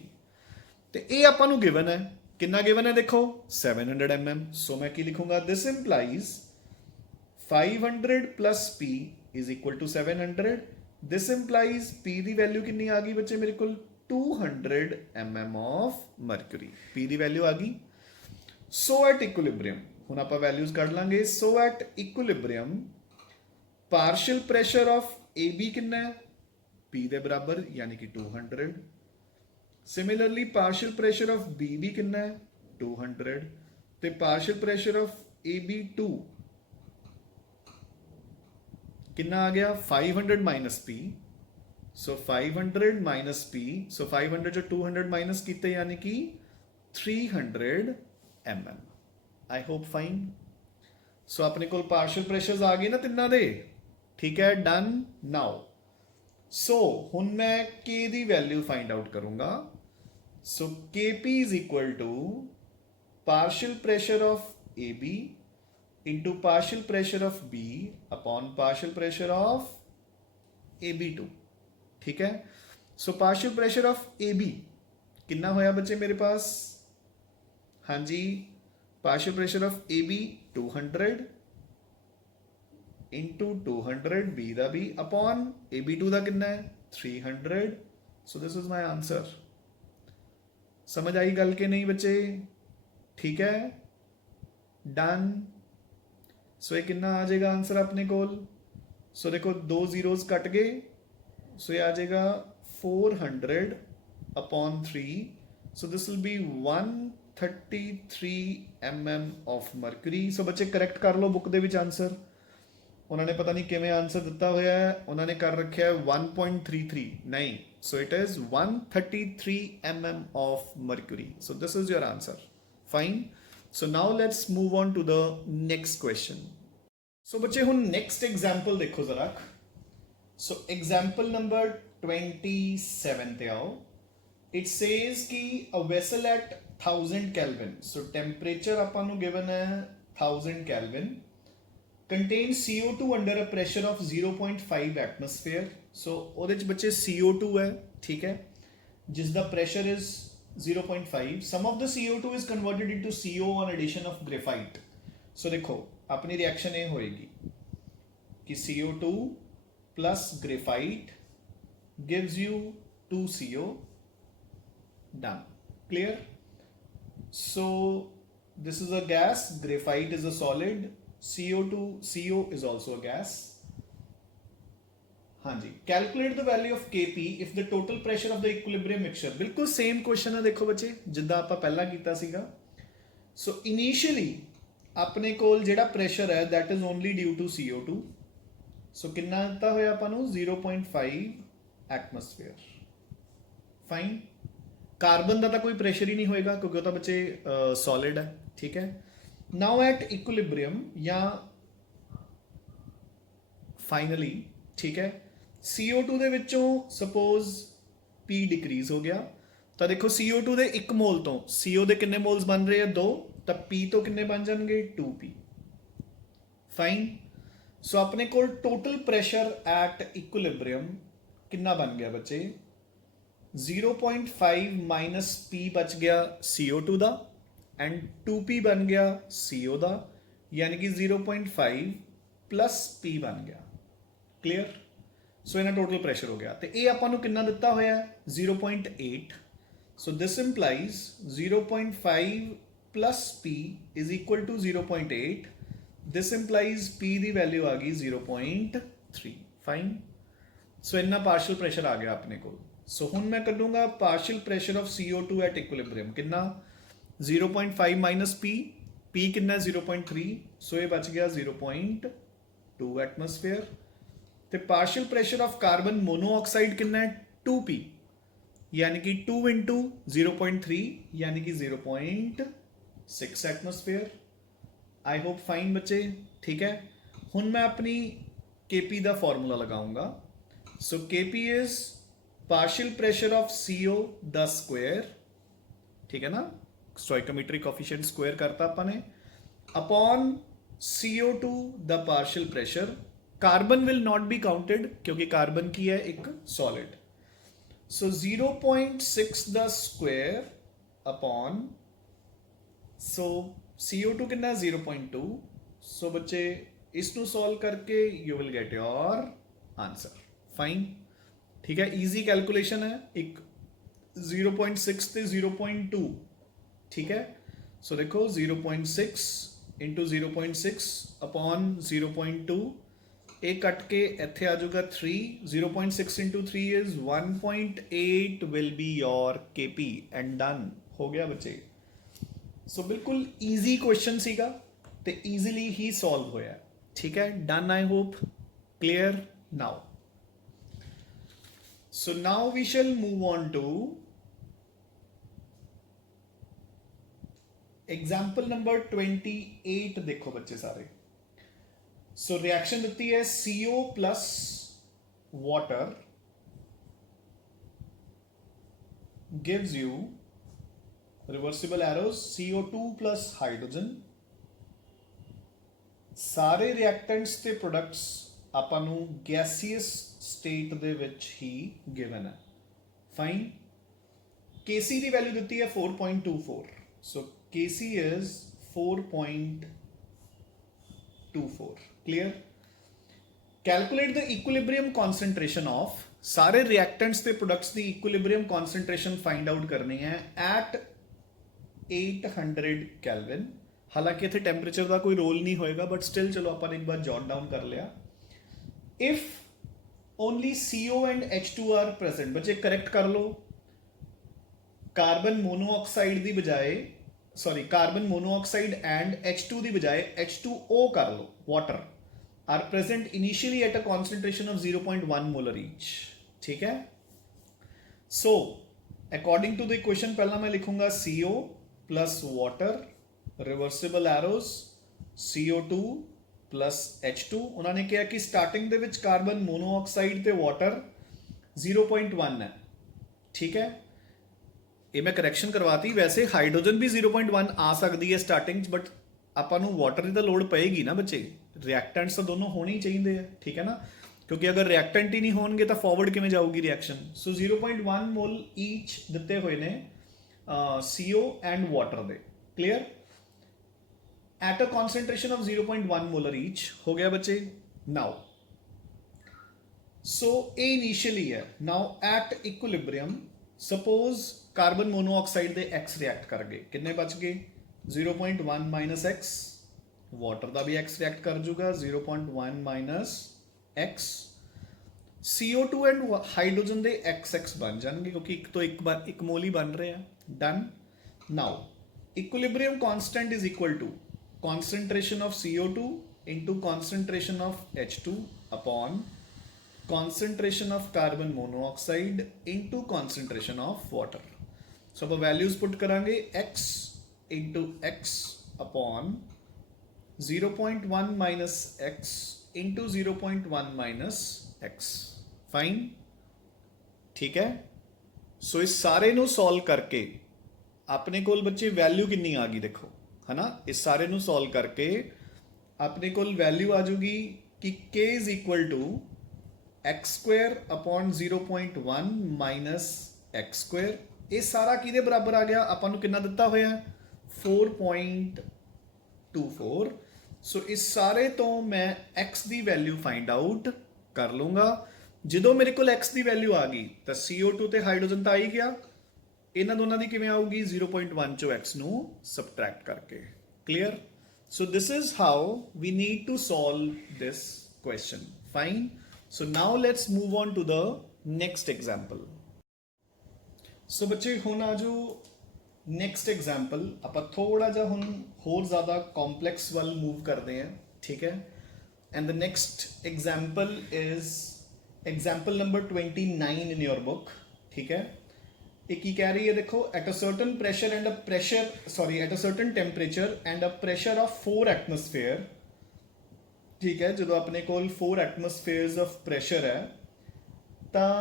ਤੇ ਇਹ ਆਪਾਂ ਨੂੰ ਗਿਵਨ ਹੈ, ਕਿੰਨਾ ਗਿਵਨ ਹੈ ਦੇਖੋ 700 mm। ਸੋ ਮੈਂ ਕੀ ਲਿਖੂੰਗਾ? ਦਿਸ employees 500 plus P is equal to 700। this implies P the value ਕਿੰਨੀ ਆ ਗਈ ਬੱਚੇ ਮੇਰੇ ਕੋਲ? 200 mm of mercury। P the value ਆ ਗਈ। ਸੋ ਐਟ ਇਕੁਇਲਿਬ੍ਰੀਅਮ ਹੁਣ ਆਪਾਂ ਵੈਲਿਊਜ਼ ਕੱਢ ਲਾਂਗੇ। So at equilibrium partial pressure of AB ਕਿੰਨਾ ਹੈ? P ਦੇ ਬਰਾਬਰ ਯਾਨੀ ਕਿ 200। Similarly partial pressure of B ਵੀ ਕਿੰਨਾ ਹੈ? 200। ਤੇ ਪਾਰਸ਼ੀਅਲ ਪ੍ਰੈਸ਼ਰ ਆਫ AB2 ਕਿੰਨਾ ਆ ਗਿਆ? 500 minus P। So 500 minus P। So 500 ਚੋਂ 200 ਮਾਈਨਸ ਕੀਤੇ ਯਾਨੀ ਕਿ 300 mm। I hope fine. So ਆਪਣੇ ਕੋਲ ਪਾਰਸ਼ੀਅਲ ਪ੍ਰੈਸ਼ਰਸ ਆ ਗਏ ਨਾ ਤਿੰਨਾਂ ਦੇ, ਠੀਕ ਹੈ। ਡਨ। ਨਾਓ ਸੋ ਹੁਣ ਮੈਂ K ਦੀ ਵੈਲਿਊ ਫਾਈਂਡ ਆਊਟ ਕਰੂੰਗਾ। ਸੋ KP is equal to partial pressure of AB into partial pressure of B upon partial pressure of AB2, ठीक है। सो partial pressure of AB कितना होया बच्चे मेरे पास? हाँ जी, partial pressure of AB 200 into 200 B ਦਾ भी upon AB2 ਦਾ कितना है? 300। so this is my answer। समझ आई गल के नहीं बच्चे? ठीक है, डन। सो ये कितना आ जाएगा आंसर अपने कोल? सो देखो 2 जीरोस कट गए, सो ये आ जाएगा 400 upon 3। So this will be 133 mm of mercury। सो बच्चे करैक्ट कर लो बुक दे विच आंसर। उन्होंने पता नहीं किवें आंसर दिता होया है, उन्होंने कर रखा है 1.33 नहीं। So it is 133 mm of mercury। so this is your answer। fine। so now let's move on to the next question। so बच्चे हुन next example देखो जरा। so example number 27 ते आओ। it says कि a vessel at 1000 Kelvin। so temperature ਆਪਾਂ ਨੂੰ given है 1000 Kelvin contains CO2 under a pressure of 0.5 atmosphere। so ਉਹਦੇ ਚ ਬੱਚੇ CO2 ਹੈ, ਠੀਕ ਹੈ, ਜਿਸ ਦਾ pressure is 0.5। some of the CO2 is converted into CO on addition of graphite। so देखो अपनी रिएक्शन ये होएगी कि CO2 plus graphite gives you 2CO। done। clear। so this is a gas, graphite is a solid, CO is also a gas। हाँ जी। Calculate the value of Kp if the total pressure of the equilibrium mixture. बिल्कुल same question है देखो बच्चे जिद्दां आपां पहला कीता सीगा। सो इनिशियली अपने कोल जेड़ा प्रेशर है that is only due to CO2। So कितना दिता होया आपां नूं? 0.5 एटमोसफेयर। फाइन। कार्बन का तो कोई प्रेशर ही नहीं होएगा क्योंकि वो तो बच्चे सॉलिड है, ठीक है। नाउ एट इक्विलिब्रियम या फाइनली, ठीक है, CO2 ਦੇ ਵਿੱਚੋਂ ਸਪੋਜ਼ P ਡਿਕਰੀਜ਼ ਹੋ ਗਿਆ ਤਾਂ ਦੇਖੋ CO2 ਦੇ 1 ਮੋਲ ਤੋਂ CO ਦੇ ਕਿੰਨੇ ਮੋਲਸ ਬਣ ਰਹੇ ਆ? 2। ਤਾਂ P ਤੋਂ ਕਿੰਨੇ ਬਣ ਜਾਣਗੇ? 2P। ਫਾਈਨ। ਸੋ ਆਪਣੇ ਕੋਲ ਟੋਟਲ ਪ੍ਰੈਸ਼ਰ ਐਟ ਇਕੁਇਲਿਬ੍ਰੀਅਮ ਕਿੰਨਾ ਬਣ ਗਿਆ ਬੱਚੇ? 0.5 ਮਾਈਨਸ P ਬਚ ਗਿਆ CO2 ਦਾ ਐਂਡ 2P ਬਣ ਗਿਆ CO ਦਾ, ਯਾਨੀ ਕਿ 0.5 ਪਲਸ P ਬਣ ਗਿਆ। ਕਲੀਅਰ। ਸੋ ਇਹਨਾਂ ਟੋਟਲ ਪ੍ਰੈਸ਼ਰ ਹੋ ਗਿਆ ਤੇ ਇਹ ਆਪਾਂ ਨੂੰ ਕਿੰਨਾ ਦਿੱਤਾ ਹੋਇਆ? 0.8। So this implies 0.5 plus p is equal to 0.8. This implies p the value ਆ ਗਈ 0.3. ਫਾਈਨ. ਸੋ ਇੰਨਾ ਪਾਰਸ਼ਲ ਪ੍ਰੈਸ਼ਰ ਆ ਗਿਆ ਆਪਣੇ ਕੋਲ. ਸੋ ਹੁਣ ਮੈਂ ਕੱਢੂੰਗਾ partial pressure of CO2 at equilibrium. ਕਿੰਨਾ? 0.5 ਮਾਈਨਸ p. p ਕਿੰਨਾ? 0.3. ਸੋ ਇਹ ਬਚ ਗਿਆ 0.2 ਐਟਮੋਸਫੇਅਰ. ਤੇ partial pressure of carbon monoxide ਕਿੰਨਾ ਹੈ? 2p, यानी कि 2 इंटू 0.3 यानी कि 0.6 एटमोसफेयर. आई होप फाइन बच्चे. ठीक है. हुन मैं अपनी Kp का फॉर्मूला लगाऊंगा. सो Kp is partial pressure of CO the square. ठीक है ना, स्टोइकोमेट्रिक कोफिशिएंट स्क्वायर करता अपने upon CO2 the partial pressure. Carbon will not be counted क्योंकि कार्बन की है एक solid. So 0.6 the square upon, so CO2 कितना? 0.2. So बच्चे इसको सॉल्व करके you will get your answer. Fine. ठीक है, easy calculation है. एक 0.6 ਤੇ 0.2. ठीक है. So देखो 0.6 into 0.6 upon 0.2. ਇਹ ਕੱਟ ਕੇ ਇੱਥੇ ਆ ਜਾਊਗਾ 3. 0.6 into 3 is 1.8 will be your Kp and done. ਹੋ ਗਿਆ ਬੱਚੇ. ਸੋ ਬਿਲਕੁਲ ਈਜ਼ੀ ਕੁਐਸਚਨ ਸੀਗਾ ਤੇ ਈਜ਼ੀਲੀ ਹੀ ਸੋਲਵ ਹੋਇਆ. ਠੀਕ ਹੈ, done. I hope clear now. So now we shall move on to example number 28. देखो बच्चे सारे. सो रिएक्शन दिती है CO plus water gives you reversible arrows CO2 plus hydrogen. सारे रिएक्टेंट्स ते प्रोडक्ट्स ਆਪਾਂ ਨੂੰ ਗੈਸੀਅਸ ਸਟੇਟ ਦੇ ਵਿੱਚ ਹੀ ਗਿਵਨ ਹੈ. ਫਾਈਨ. Kc ਦੀ ਵੈਲਿਊ ਦਿੱਤੀ ਹੈ 4.24. ਸੋ Kc is 4.24. Clear? Calculate the equilibrium concentration of. सारे reactants ਤੇ products ਦੀ equilibrium concentration find out ਕਰਨੀ ਹੈ at 800 Kelvin. ਹਾਲਾਂਕਿ ਇੱਥੇ ਟੈਂਪਰੇਚਰ ਦਾ ਕੋਈ ਰੋਲ ਨਹੀਂ ਹੋਏਗਾ, ਬਟ ਸਟਿਲ ਚਲੋ ਆਪਾਂ ਨੇ ਇੱਕ ਵਾਰ ਜੌਟ ਡਾਊਨ ਕਰ ਲਿਆ. If only CO and H2 are present, ਬੱਚੇ ਕਰੈਕਟ ਕਰ ਲਓ. ਕਾਰਬਨ ਮੋਨੋਆਕਸਾਈਡ ਦੀ ਬਜਾਏ कार्बन मोनोऑक्साइड एंड H2 ਦੀ ਬਜਾਏ H2O ਕਰ ਲਓ. Water are present initially at a concentration of 0.1 molar each. ठीक है. So according to the equation पहला मैं लिखूंगा CO plus water, reversible arrows CO2 plus H2. उन्होंने कहा कि स्टार्टिंग ਦੇ ਵਿੱਚ कार्बन मोनोऑक्साइड ਤੇ वाटर 0.1 है. ठीक है. ਇਹ ਮੈਂ ਕਰੈਕਸ਼ਨ ਕਰਵਾਤੀ. ਵੈਸੇ ਹਾਈਡਰੋਜਨ ਵੀ 0.1 ਆ ਸਕਦੀ ਹੈ ਸਟਾਰਟਿੰਗ 'ਚ, ਬਟ ਆਪਾਂ ਨੂੰ ਵਾਟਰ ਦੀ ਤਾਂ ਲੋੜ ਪਏਗੀ ਨਾ ਬੱਚੇ. ਰਿਐਕਟੈਂਟਸ ਤਾਂ ਦੋਨੋਂ ਹੋਣੇ ਹੀ ਚਾਹੀਦੇ ਆ. ਠੀਕ ਹੈ ਨਾ, ਕਿਉਂਕਿ ਅਗਰ ਰਿਐਕਟੈਂਟ ਹੀ ਨਹੀਂ ਹੋਣਗੇ ਤਾਂ ਫਾਰਵਰਡ ਕਿਵੇਂ ਜਾਊਗੀ ਰਿਐਕਸ਼ਨ. ਸੋ 0.1 ਮੋਲ ਈਚ ਦਿੱਤੇ ਹੋਏ ਨੇ CO ਐਂਡ ਵਾਟਰ ਦੇ. Clear? At a concentration of 0.1 molar each. ਹੋ ਗਿਆ ਬੱਚੇ. ਨਾਓ ਸੋ ਇਹ ਇਨੀਸ਼ੀਅਲੀ ਹੈ. Now at equilibrium suppose carbon monoxide ਦੇ x ਰਿਐਕਟ ਕਰ ਗਏ. ਕਿੰਨੇ ਬਚ ਗਏ? 0.1 ਮਾਈਨਸ x. ਵਾਟਰ ਦਾ ਵੀ x ਰਿਐਕਟ ਕਰ ਜੂਗਾ 0.1 minus x. CO2 and hydrogen ਦੇ XX ਬਣ ਜਾਣਗੇ ਕਿਉਂਕਿ ਇੱਕ ਤੋਂ ਇੱਕ ਮੋਲ ਹੀ ਬਣ ਰਹੇ ਆ. Done. Now equilibrium constant is equal to concentration of CO2 into concentration of H2 upon concentration of carbon monoxide into concentration of water. So अब values put करेंगे x into x upon 0.1 minus x into 0.1 minus x. Fine. ठीक है. सो इस सारे ਨੂੰ solve ਕਰਕੇ ਆਪਣੇ ਕੋਲ ਬੱਚੇ ਵੈਲਿਊ ਕਿੰਨੀ ਆ ਗਈ ਦੇਖੋ, है ना. इस सारे ਨੂੰ ਸੋਲਵ ਕਰਕੇ ਆਪਣੇ ਕੋਲ ਵੈਲਿਊ ਆ ਜੂਗੀ ਕਿ k is equal to x square upon 0.1 minus x square. ਇਹ ਸਾਰਾ ਕਿਹਦੇ ਬਰਾਬਰ ਆ ਗਿਆ? ਆਪਾਂ ਨੂੰ ਕਿੰਨਾ ਦਿੱਤਾ ਹੋਇਆ? 4.24. ਸੋ ਇਸ ਸਾਰੇ ਤੋਂ ਮੈਂ x ਦੀ ਵੈਲਿਊ ਫਾਈਂਡ ਆਊਟ ਕਰ ਲੂੰਗਾ. ਜਦੋਂ ਮੇਰੇ ਕੋਲ x ਦੀ ਵੈਲਿਊ ਆ ਗਈ ਤਾਂ CO2 ਤੇ ਹਾਈਡਰੋਜਨ ਤਾਂ ਆ ਹੀ ਗਿਆ. ਇਹਨਾਂ ਦੋਨਾਂ ਦੀ ਕਿਵੇਂ ਆਊਗੀ 0.1 ਚੋਂ x ਨੂੰ ਸਬਟਰੈਕਟ ਕਰਕੇ clear so this is how we need to solve this question fine so now let's move on to the next example so ਬੱਚੇ ਹੁਣ ਆ ਜੋ ਨੈਕਸਟ ਐਗਜ਼ਾਮਪਲ ਆਪਾਂ ਥੋੜਾ ਜਿਹਾ ਹੁਣ ਹੋਰ ਜ਼ਿਆਦਾ ਕੰਪਲੈਕਸ ਵੱਲ ਮੂਵ ਕਰਦੇ ਹਾਂ ਠੀਕ ਹੈ and the next example is example number 29 in your book ठीक है ਇਹ ਕੀ ਕਹਿ ਰਹੀ ਹੈ ਦੇਖੋ at a certain pressure and a pressure sorry at a certain temperature and a pressure of 4 atmosphere ਠੀਕ ਹੈ ਜਦੋਂ ਆਪਣੇ ਕੋਲ 4 atmospheres of pressure ਹੈ ਤਾਂ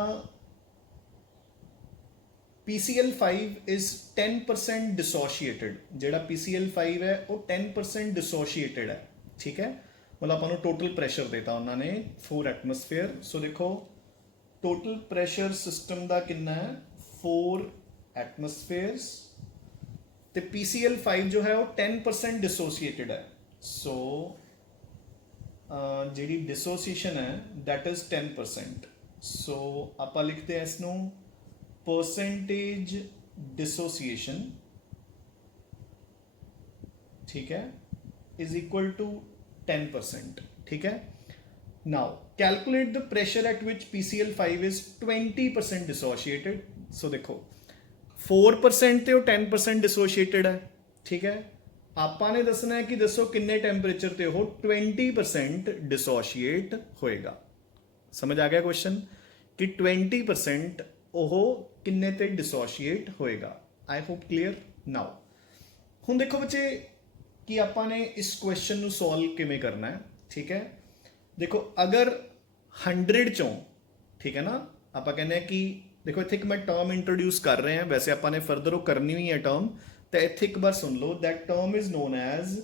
PCl5 is 10% dissociated ਜਿਹੜਾ PCl5 ਹੈ ਉਹ 10% dissociated ਹੈ ਠੀਕ ਹੈ मतलब अपन टोटल प्रेशर देता उन्होंने 4 एटमोसफेयर सो देखो टोटल प्रेशर सिस्टम का कितना है 4 एटमोसफेयर्स तो PCl5 जो है वो 10% डिसोसीएटेड है सो जी डिसोसीएशन है दैट इज 10% सो आप लिखते हैं इसनों परसेंटेज डिसोसीएशन ठीक है इज इक्वल टू 10% ठीक है now calculate the pressure at which PCl5 is 20% dissociated so देखो 4% ਤੇ ਉਹ 10% dissociated ਹੈ ਠੀਕ ਹੈ ਆਪਾਂ ਨੇ ਦੱਸਣਾ ਹੈ ਕਿ ਦੱਸੋ ਕਿੰਨੇ ਟੈਂਪਰੇਚਰ ਤੇ ਉਹ 20% dissociate ਹੋਏਗਾ ਸਮਝ ਆ ਗਿਆ ਕੁਐਸਚਨ ਕਿ 20% ਉਹ ਕਿੰਨੇ ਤੇ dissociate ਹੋਏਗਾ ਆਈ ਹੋਪ ਕਲੀਅਰ ਨਾਓ ਹੁਣ ਦੇਖੋ ਬੱਚੇ कि आपने इस क्वेश्चन ਨੂੰ सॉल्व किमें करना है ठीक है देखो अगर 100 चों ठीक है ना आप कहने कि देखो इत्थे एक मैं टर्म इंट्रोड्यूस कर रहे हैं वैसे आपने फर्दर वो करनी हुई है टर्म तो इत्थे एक बार सुन लो that term is known as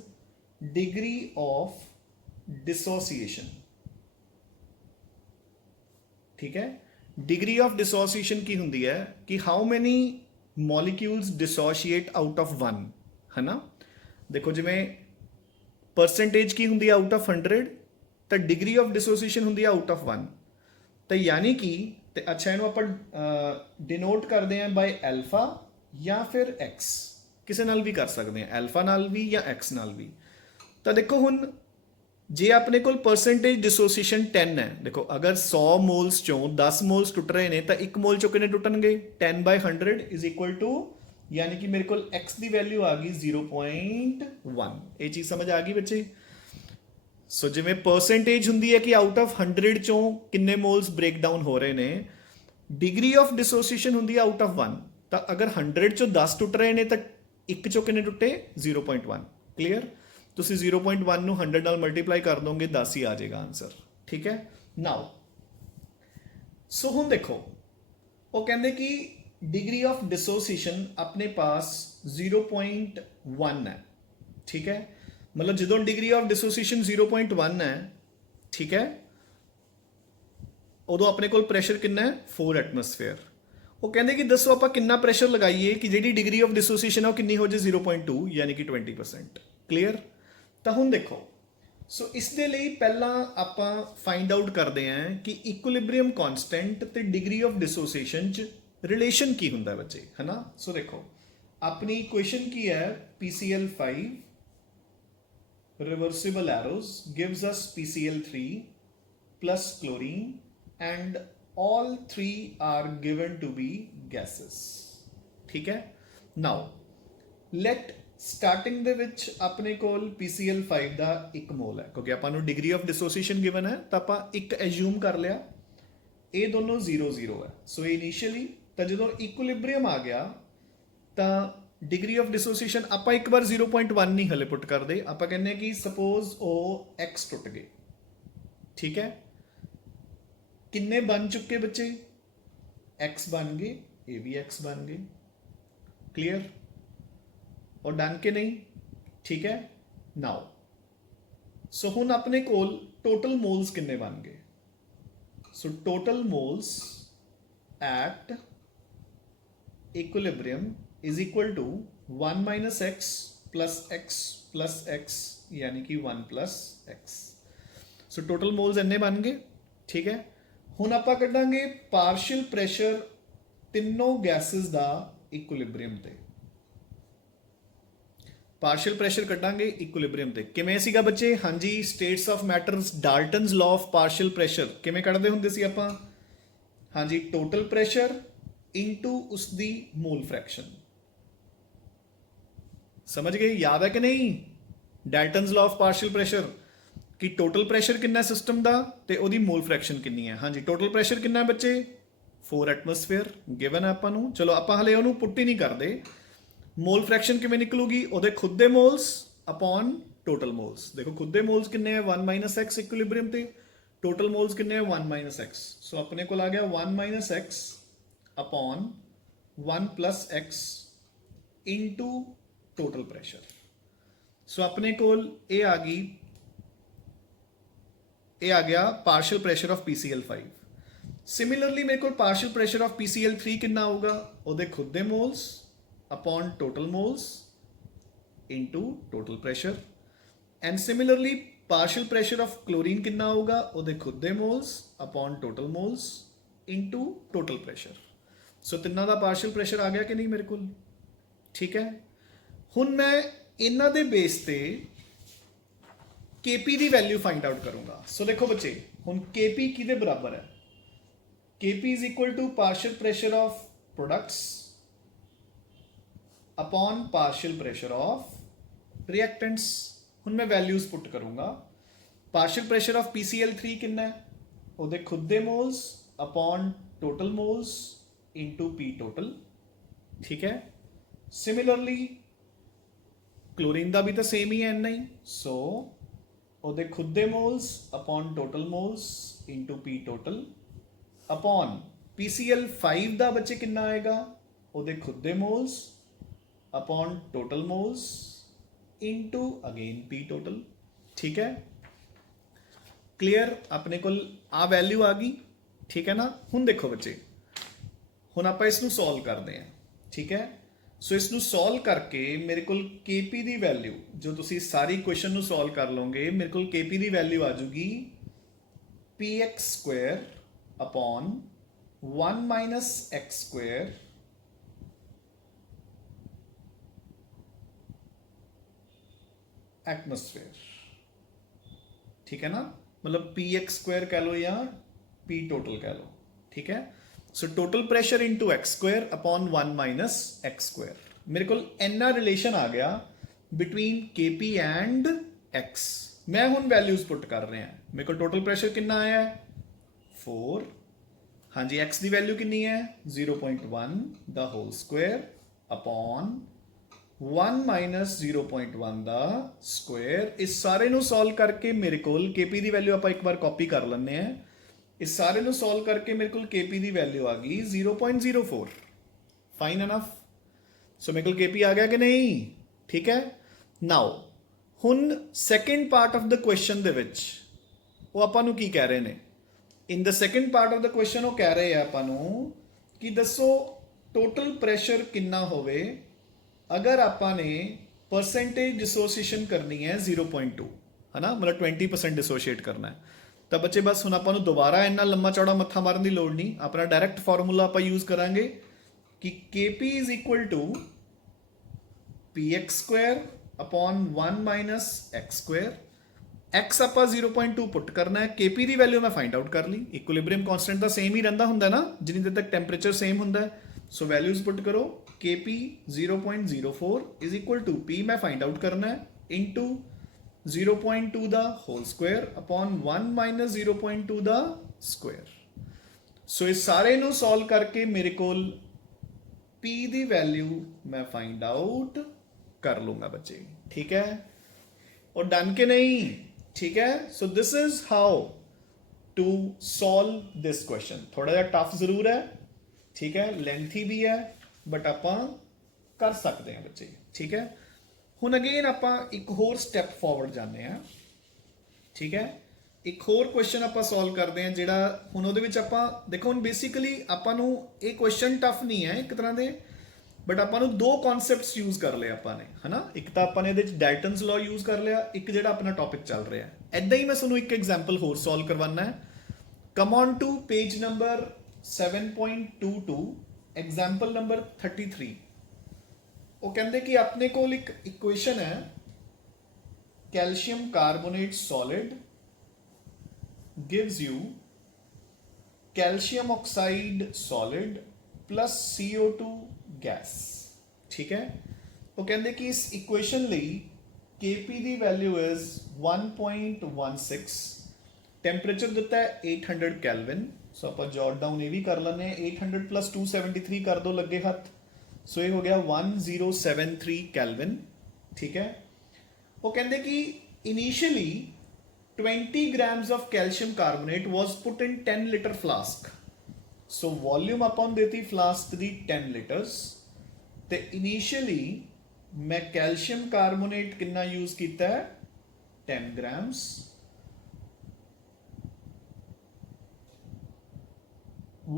degree of dissociation ठीक है डिग्री ऑफ डिसोसिएशन की हुंदी है कि how many molecules dissociate out of 1 है ना देखो जिमें परसेंटेज की होंगी आउट ऑफ 100 तो डिग्री ऑफ डिसोसीएशन होंगी आउट ऑफ 1 तो यानी कि अच्छा इन्हों आप डिनोट करते हैं बाय एल्फा या फिर एक्स किसी नाल भी कर सकते हैं एल्फा नाल भी या एक्स नाल भी तो देखो हुन जे अपने को परसेंटेज डिसोसीएशन 10 है देखो अगर 100 मोल्स चों 10 मोल्स टुट रहे हैं तो 1 मोल चों कितने टुटणगे 10/100 इज इक्वल टू यानी कि मेरे को x की वैल्यू आ गई 0.1 ये चीज़ समझ आ गई बच्चे सो जिमें परसेंटेज होंगी है कि आउट ऑफ 100 चों किन्ने मोल्स ब्रेक डाउन हो रहे हैं डिग्री ऑफ डिसोसीएशन होंगी आउट ऑफ 1 तो अगर 100 चों 10 टुट रहे हैं तो 1 चों किन्ने टुटे 0.1 क्लीयर तुसी 0.1 ਨੂੰ 100 ਨਾਲ ਮਲਟੀਪਲਾਈ ਕਰ ਦੋਗੇ 10 ਹੀ ਆ ਜਾਏਗਾ ਆਨਸਰ ਠੀਕ ਹੈ ਨਾਓ ਸੋ ਹੁਣ ਦੇਖੋ ਉਹ ਕਹਿੰਦੇ ਕਿ डिग्री ऑफ डिसोसीएशन अपने पास 0.1 है ठीक है मतलब जो डिग्री ऑफ डिसोसीएशन 0.1 है ठीक है उदों अपने को प्रेशर कितना है 4 एटमोसफेयर वो कहते कि दसो आप कितना प्रेशर लगाइए कि जी डिग्री ऑफ डिसोसीएशन है वो कितनी हो जाए 0.2 यानी कि 20% क्लीयर तो हुण देखो सो इसके लिए पहला आप फाइंड आउट करते हैं कि इक्विलिब्रियम कॉन्स्टेंट ते डिग्री ऑफ डिसोसीएशन च रिलेशन की होंगे बच्चे है ना सो देखो अपनी इक्वेशन की है PCl5 reversible arrows gives us PCl3 plus chlorine and all 3 are given to be gases ठीक है नाउ लेट स्टार्टिंग ਦੇ ਵਿੱਚ ਆਪਣੇ ਕੋਲ PCl5 ਦਾ 1 ਮੋਲ ਹੈ ਕਿਉਂਕਿ ਆਪਾਂ ਨੂੰ ਡਿਗਰੀ ਆਫ ਡਿਸੋਸੀਏਸ਼ਨ ਗਿਵਨ ਹੈ ਤਾਂ ਆਪਾਂ 1 ਐਜ਼ਿਊਮ ਕਰ ਲਿਆ ਇਹ ਦੋਨੋਂ 0 ਹੈ ਸੋ ਇਨੀਸ਼ੀਅਲੀ ਤਾਂ ਜਦੋਂ ਇਕੁਇਲਿਬਰੀਅਮ ਆ ਗਿਆ ਤਾਂ डिग्री ऑफ डिसोसीएशन आप एक बार 0.1 नहीं हले पुट कर दे आप कहने कि सपोज ओ x टुट गए ठीक है किन्ने बन चुके बच्चे x बन गए ये भी x बन गए क्लियर और डन के नहीं ठीक है नाउ सो हुन अपने कोल टोटल मोल्स किन्ने बन गए so total moles at equilibrium is equal to 1 minus x plus x यानी कि 1 plus x so total moles इन्ने बन गए ठीक है हुण आपां कड्डांगे पार्शियल प्रेशर तीनों गैसेस दा ਇਕੁਇਲਿਬਰੀਅਮ ਤੇ, ਪਾਰਸ਼ੀਅਲ ਪ੍ਰੈਸ਼ਰ ਕੱਢਾਂਗੇ ਇਕੁਇਲਿਬਰੀਅਮ ਤੇ। ਕਿਵੇਂ ਸੀਗਾ ਬੱਚੇ? ਹਾਂਜੀ, states of matters, Dalton's law of partial pressure ਕਿਵੇਂ ਕੱਢਦੇ ਹੁੰਦੇ ਸੀ ਆਪਾਂ? ਹਾਂਜੀ, ਟੋਟਲ ਪ੍ਰੈਸ਼ਰ ਇਨਟੂ ਉਸਦੀ ਮੋਲ ਫ੍ਰੈਕਸ਼ਨ। ਸਮਝ ਗਏ? ਯਾਦ ਹੈ ਕਿ ਨਹੀਂ? Dalton's law of partial pressure ਕਿ ਟੋਟਲ ਪ੍ਰੈਸ਼ਰ ਕਿੰਨਾ ਸਿਸਟਮ ਦਾ ਤੇ ਉਹਦੀ ਮੋਲ ਫ੍ਰੈਕਸ਼ਨ ਕਿੰਨੀ ਹੈ। ਹਾਂਜੀ, ਟੋਟਲ ਪ੍ਰੈਸ਼ਰ ਕਿੰਨਾ ਹੈ ਬੱਚੇ? 4 ਐਟਮੋਸਫੇਅਰ ਗਿਵਨ ਹੈ ਆਪਾਂ ਨੂੰ। ਚਲੋ ਆਪਾਂ ਹਲੇ ਉਹਨੂੰ ਪੁੱਟ ਹੀ ਨਹੀਂ ਕਰਦੇ। ਮੋਲ ਫ੍ਰੈਕਸ਼ਨ ਕਿਵੇਂ ਨਿਕਲੂਗੀ? ਉਹਦੇ ਖੁਦ ਦੇ ਮੋਲਸ ਅਪੋਨ ਟੋਟਲ ਮੋਲਸ। ਦੇਖੋ ਖੁਦ ਦੇ ਮੋਲਸ ਕਿੰਨੇ ਆ? 1 - x ਇਕੁਇਲਿਬਰੀਅਮ ਤੇ। ਟੋਟਲ ਮੋਲਸ ਕਿੰਨੇ ਆ? 1 - x। ਸੋ ਆਪਣੇ ਕੋਲ ਆ ਗਿਆ 1 - x upon 1 + x into total pressure. So ਆਪਣੇ ਕੋਲ ਇਹ ਆ ਗਿਆ ਪਾਰਸ਼ੀਅਲ ਪ੍ਰੈਸ਼ਰ ਆਫ PCl5। ਸਿਮਿਲਰਲੀ ਮੇਰੇ ਕੋਲ ਪਾਰਸ਼ੀਅਲ ਪ੍ਰੈਸ਼ਰ ਆਫ PCl3 ਕਿੰਨਾ ਆਊਗਾ? ਉਹਦੇ ਖੁਦ ਦੇ moles upon total moles into total pressure, and similarly partial pressure of chlorine कितना होगा? ਉਹਦੇ ਖੁਦ ਦੇ moles upon total moles into total pressure। so ਤਿੰਨਾਂ ਦਾ partial pressure ਆ ਗਿਆ ਕਿ ਨਹੀਂ ਮੇਰੇ ਕੋਲ? ਠੀਕ ਹੈ। ਹੁਣ ਮੈਂ ਇਹਨਾਂ ਦੇ ਬੇਸ ਤੇ Kp ਦੀ ਵੈਲਿਊ ਫਾਈਂਡ ਆਊਟ ਕਰੂੰਗਾ। ਸੋ ਦੇਖੋ ਬੱਚੇ, ਹੁਣ Kp ਕਿਹਦੇ ਬਰਾਬਰ ਹੈ? Kp is equal to partial pressure of products upon partial pressure of reactants. ਹੁਣ ਮੈਂ ਵੈਲਿਊਜ਼ ਪੁੱਟ ਕਰੂੰਗਾ। ਪਾਰਸ਼ੀਅਲ ਪ੍ਰੈਸ਼ਰ ਆਫ PCl3 ਕਿੰਨਾ ਹੈ? ਉਹਦੇ ਖੁਦ ਦੇ moles upon total moles into P total. ਠੀਕ ਹੈ। ਸਿਮਿਲਰਲੀ ਕਲੋਰੀਨ ਦਾ ਵੀ ਤਾਂ ਸੇਮ ਹੀ ਹੈ, ਇੰਨਾ ਹੀ। ਸੋ ਉਹਦੇ ਖੁਦ ਦੇ moles upon total moles into P total upon PCl5 ਦਾ ਬੱਚੇ ਕਿੰਨਾ ਆਏਗਾ? ਉਹਦੇ ਖੁਦ ਦੇ moles upon total moles into again P total. ठीक है, क्लियर? अपने को आ वैल्यू आ गई। ठीक है ना? हुण देखो बच्चे, हुण आपां इसनूं सॉल्व करते हैं। ठीक है। सो इसनूं सॉल्व करके मेरे को Kp की वैल्यू, जो तुसीं सारी क्वेश्चन नूं सॉल्व कर लोगे, मेरे को Kp की वैल्यू आ जूगी px² अपॉन 1 - x² एटमोसफेयर। ठीक है ना? मतलब px² कह लो या P टोटल कह लो। ठीक है। So total pressure into x² upon 1 - x²। मेरे को इन्ना रिलेशन आ गया बिटवीन Kp एंड x। मैं हुण वैल्यूज पुट कर रहे हैं। मेरे को टोटल प्रेशर कितना आया है? 4। हाँ जी, x की वैल्यू कितनी है? 0.1 द होल स्क्वायर अपॉन 1 - 0.1 ਦਾ ਸਕੁਆਇਰ। ਇਸ ਸਾਰੇ ਨੂੰ ਸੋਲਵ ਕਰਕੇ ਮੇਰੇ ਕੋਲ Kp ਦੀ ਵੈਲਿਊ ਆਪਾਂ ਇੱਕ ਵਾਰ ਕਾਪੀ ਕਰ ਲੈਂਦੇ ਆ। ਇਸ ਸਾਰੇ ਨੂੰ ਸੋਲਵ ਕਰਕੇ ਮੇਰੇ ਕੋਲ Kp ਦੀ ਵੈਲਿਊ ਆ ਗਈ 0.04। Fine enough. ਸੋ ਮੇਰੇ ਕੋਲ Kp ਆ ਗਿਆ ਕਿ ਨਹੀਂ? ਠੀਕ ਹੈ। ਨਾਓ ਹੁਣ second part of the question ਦੇ ਵਿੱਚ ਉਹ ਆਪਾਂ ਨੂੰ ਕੀ ਕਹਿ ਰਹੇ ਨੇ? In the second part of the question ਉਹ ਕਹਿ ਰਹੇ ਆ ਆਪਾਂ ਨੂੰ ਕਿ ਦੱਸੋ ਟੋਟਲ ਪ੍ਰੈਸ਼ਰ ਕਿੰਨਾ ਹੋਵੇ अगर आपने परसेंटेज डिसोसीएशन करनी है 0.2, है ना? मतलब 20% डिसोशिएट करना है। तो बच्चे बस हुण आपां नूं दोबारा इन्ना लंबा चौड़ा मत्था मारन की लोड़ नहीं। अपना डायरैक्ट फॉर्मूला आपां यूज करांगे कि Kp is equal to px² upon 1 - x²। x आपां 0.2 पुट करना है। Kp की वैल्यू मैं फाइंड आउट कर ली। इक्विलिब्रियम कॉन्स्टेंट तो सेम ही रहिंदा हुंदा ना जिन्नी देर तक टैंपरेचर सेम हुंदा है। सो वैल्यूज पुट करो। Kp 0.04 is equal to P मैं फाइंड आउट करना है into 0.2 the whole square upon 1 - 0.2 the square. So इस सारे नूं सॉल्व करके मेरे कोल P की वैल्यू मैं फाइंड आउट कर लूंगा बच्चे। ठीक है, और डन के नहीं? ठीक है। So this is how to solve this question. थोड़ा जिहा टफ जरूर है, ठीक है, लेंथी भी है, बट ਆਪਾਂ कर सकते हैं बच्चे। ठीक है। ਹੁਣ अगेन ਆਪਾਂ एक होर स्टैप फॉरवर्ड जाने हैं। ठीक है। एक होर क्वेश्चन ਆਪਾਂ सॉल्व करते हैं ਜਿਹੜਾ ਹੁਣ ਉਹਦੇ ਵਿੱਚ ਆਪਾਂ देखो ਹੁਣ बेसिकली ਆਪਾਂ ਨੂੰ ਇਹ क्वेश्चन टफ नहीं है एक तरह ਦੇ, बट ਆਪਾਂ ਨੂੰ दो कॉन्सेप्ट्स यूज कर ਲਿਆ ਆਪਾਂ ਨੇ, ਹਨਾ? ਇੱਕ ਤਾਂ ਆਪਾਂ ਨੇ ਇਹਦੇ ਵਿੱਚ ਡਾਲਟਨਸ ਲਾਅ यूज कर ਲਿਆ, ਇੱਕ ਜਿਹੜਾ ਆਪਣਾ ਟੌਪਿਕ ਚੱਲ ਰਿਹਾ ਹੈ। ਐਦਾਂ ਹੀ ਮੈਂ ਤੁਹਾਨੂੰ ਇੱਕ ਐਗਜ਼ਾਮਪਲ ਹੋਰ ਸੋਲਵ ਕਰਵਾਉਣਾ ਹੈ। Come on to page number 7.22 example number 33 वो कहते कि अपने को एक इक्वेशन है calcium carbonate solid gives you calcium oxide solid plus CO2 gas. ठीक है, वो कहते कि इस इक्वेशन ਲਈ Kp ਦੀ ਵੈਲਿਊ इज 1.16, ਟੈਂਪਰੇਚਰ ਦਿੱਤਾ ਹੈ 800 ਕੈਲਵਿਨ। ਸੋ ਆਪਾਂ ਜੌਟ ਡਾਊਨ ਇਹ ਵੀ ਕਰ ਲੈਂਦੇ ਹਾਂ, 800 plus 273 ਕਰ ਦੋ ਲੱਗੇ ਹੱਥ, ਸੋ ਇਹ ਹੋ ਗਿਆ 1073 ਕੈਲਵਿਨ। ਠੀਕ ਹੈ, ਉਹ ਕਹਿੰਦੇ ਕਿ initially 20 grams of calcium carbonate was put in 10 liter flask। so volume ਆਪਾਂ ਨੂੰ ਦੇਤੀ flask ਦੀ 10 liters ਤੇ initially मैं calcium carbonate ਕਿੰਨਾ यूज ਕੀਤਾ ਹੈ 10 grams।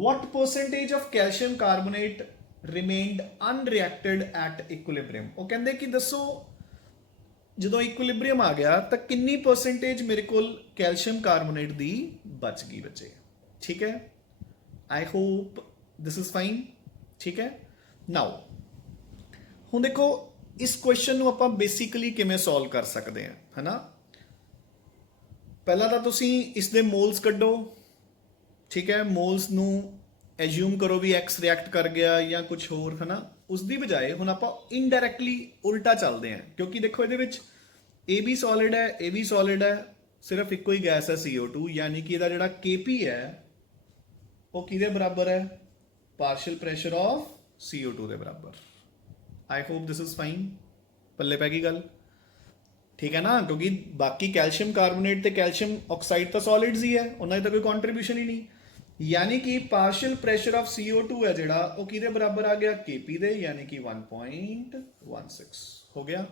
what percentage of calcium carbonate remained unreacted at equilibrium। ਉਹ ਕਹਿੰਦੇ ਕਿ ਦੱਸੋ ਜਦੋਂ ਇਕੁਇਲਿਬ੍ਰੀਅਮ ਆ ਗਿਆ ਤਾਂ ਕਿੰਨੀ ਪਰਸੈਂਟੇਜ ਮੇਰੇ ਕੋਲ ਕੈਲਸ਼ੀਅਮ ਕਾਰਬੋਨੇਟ ਦੀ ਬਚ ਗਈ ਬੱਚੇ। ਠੀਕ ਹੈ, I hope this is fine. ਠੀਕ ਹੈ, ਨਾਓ ਹੁਣ ਦੇਖੋ ਇਸ ਕੁਐਸਚਨ ਨੂੰ ਆਪਾਂ ਬੇਸਿਕਲੀ ਕਿਵੇਂ ਸੋਲਵ ਕਰ ਸਕਦੇ ਹਾਂ, ਹੈਨਾ। ਪਹਿਲਾਂ ਤਾਂ ਤੁਸੀਂ ਇਸ ਦੇ ਮੋਲਸ ਕੱਢੋ। ਠੀਕ ਹੈ, ਮੋਲਸ ਨੂੰ ਐਜ਼ਿਊਮ ਕਰੋ ਵੀ x ਰਿਐਕਟ ਕਰ ਗਿਆ ਜਾਂ ਕੁਝ ਹੋਰ, ਹੈਨਾ। ਉਸ ਦੀ ਬਜਾਏ ਹੁਣ ਆਪਾਂ ਇਨਡਾਇਰੈਕਟਲੀ ਉਲਟਾ ਚੱਲਦੇ ਹਾਂ, ਕਿਉਂਕਿ ਦੇਖੋ ਇਹਦੇ ਵਿੱਚ ਇਹ ਵੀ ਸੋਲਿਡ ਹੈ, ਇਹ ਵੀ ਸੋਲਿਡ ਹੈ, ਸਿਰਫ ਇੱਕੋ ਹੀ ਗੈਸ ਹੈ CO2, ਯਾਨੀ ਕਿ ਇਹਦਾ ਜਿਹੜਾ Kp ਹੈ ਉਹ ਕਿਹਦੇ ਬਰਾਬਰ ਹੈ, ਪਾਰਸ਼ੀਅਲ ਪ੍ਰੈਸ਼ਰ ਆਫ CO2 ਦੇ ਬਰਾਬਰ। ਆਈ ਹੋਪ ਦਿਸ ਇਜ਼ ਫਾਈਨ, ਪੱਲੇ ਪੈ ਗਈ ਗੱਲ। ਠੀਕ ਹੈ ਨਾ, ਕਿਉਂਕਿ ਬਾਕੀ ਕੈਲਸ਼ੀਅਮ ਕਾਰਬੋਨੇਟ ਤੇ ਕੈਲਸ਼ੀਅਮ ਆਕਸਾਈਡ ਤਾਂ ਸੋਲਿਡਸ ਹੀ ਹੈ, ਉਹਨਾਂ ਦੀ ਤਾਂ ਕੋਈ ਕੰਟਰੀਬਿਊਸ਼ਨ ਹੀ ਨਹੀਂ। यानी कि पार्शियल प्रेशर ऑफ CO2 है जेड़ा वो किदे बराबर आ गया Kp दे, यानी कि 1.16 हो गया।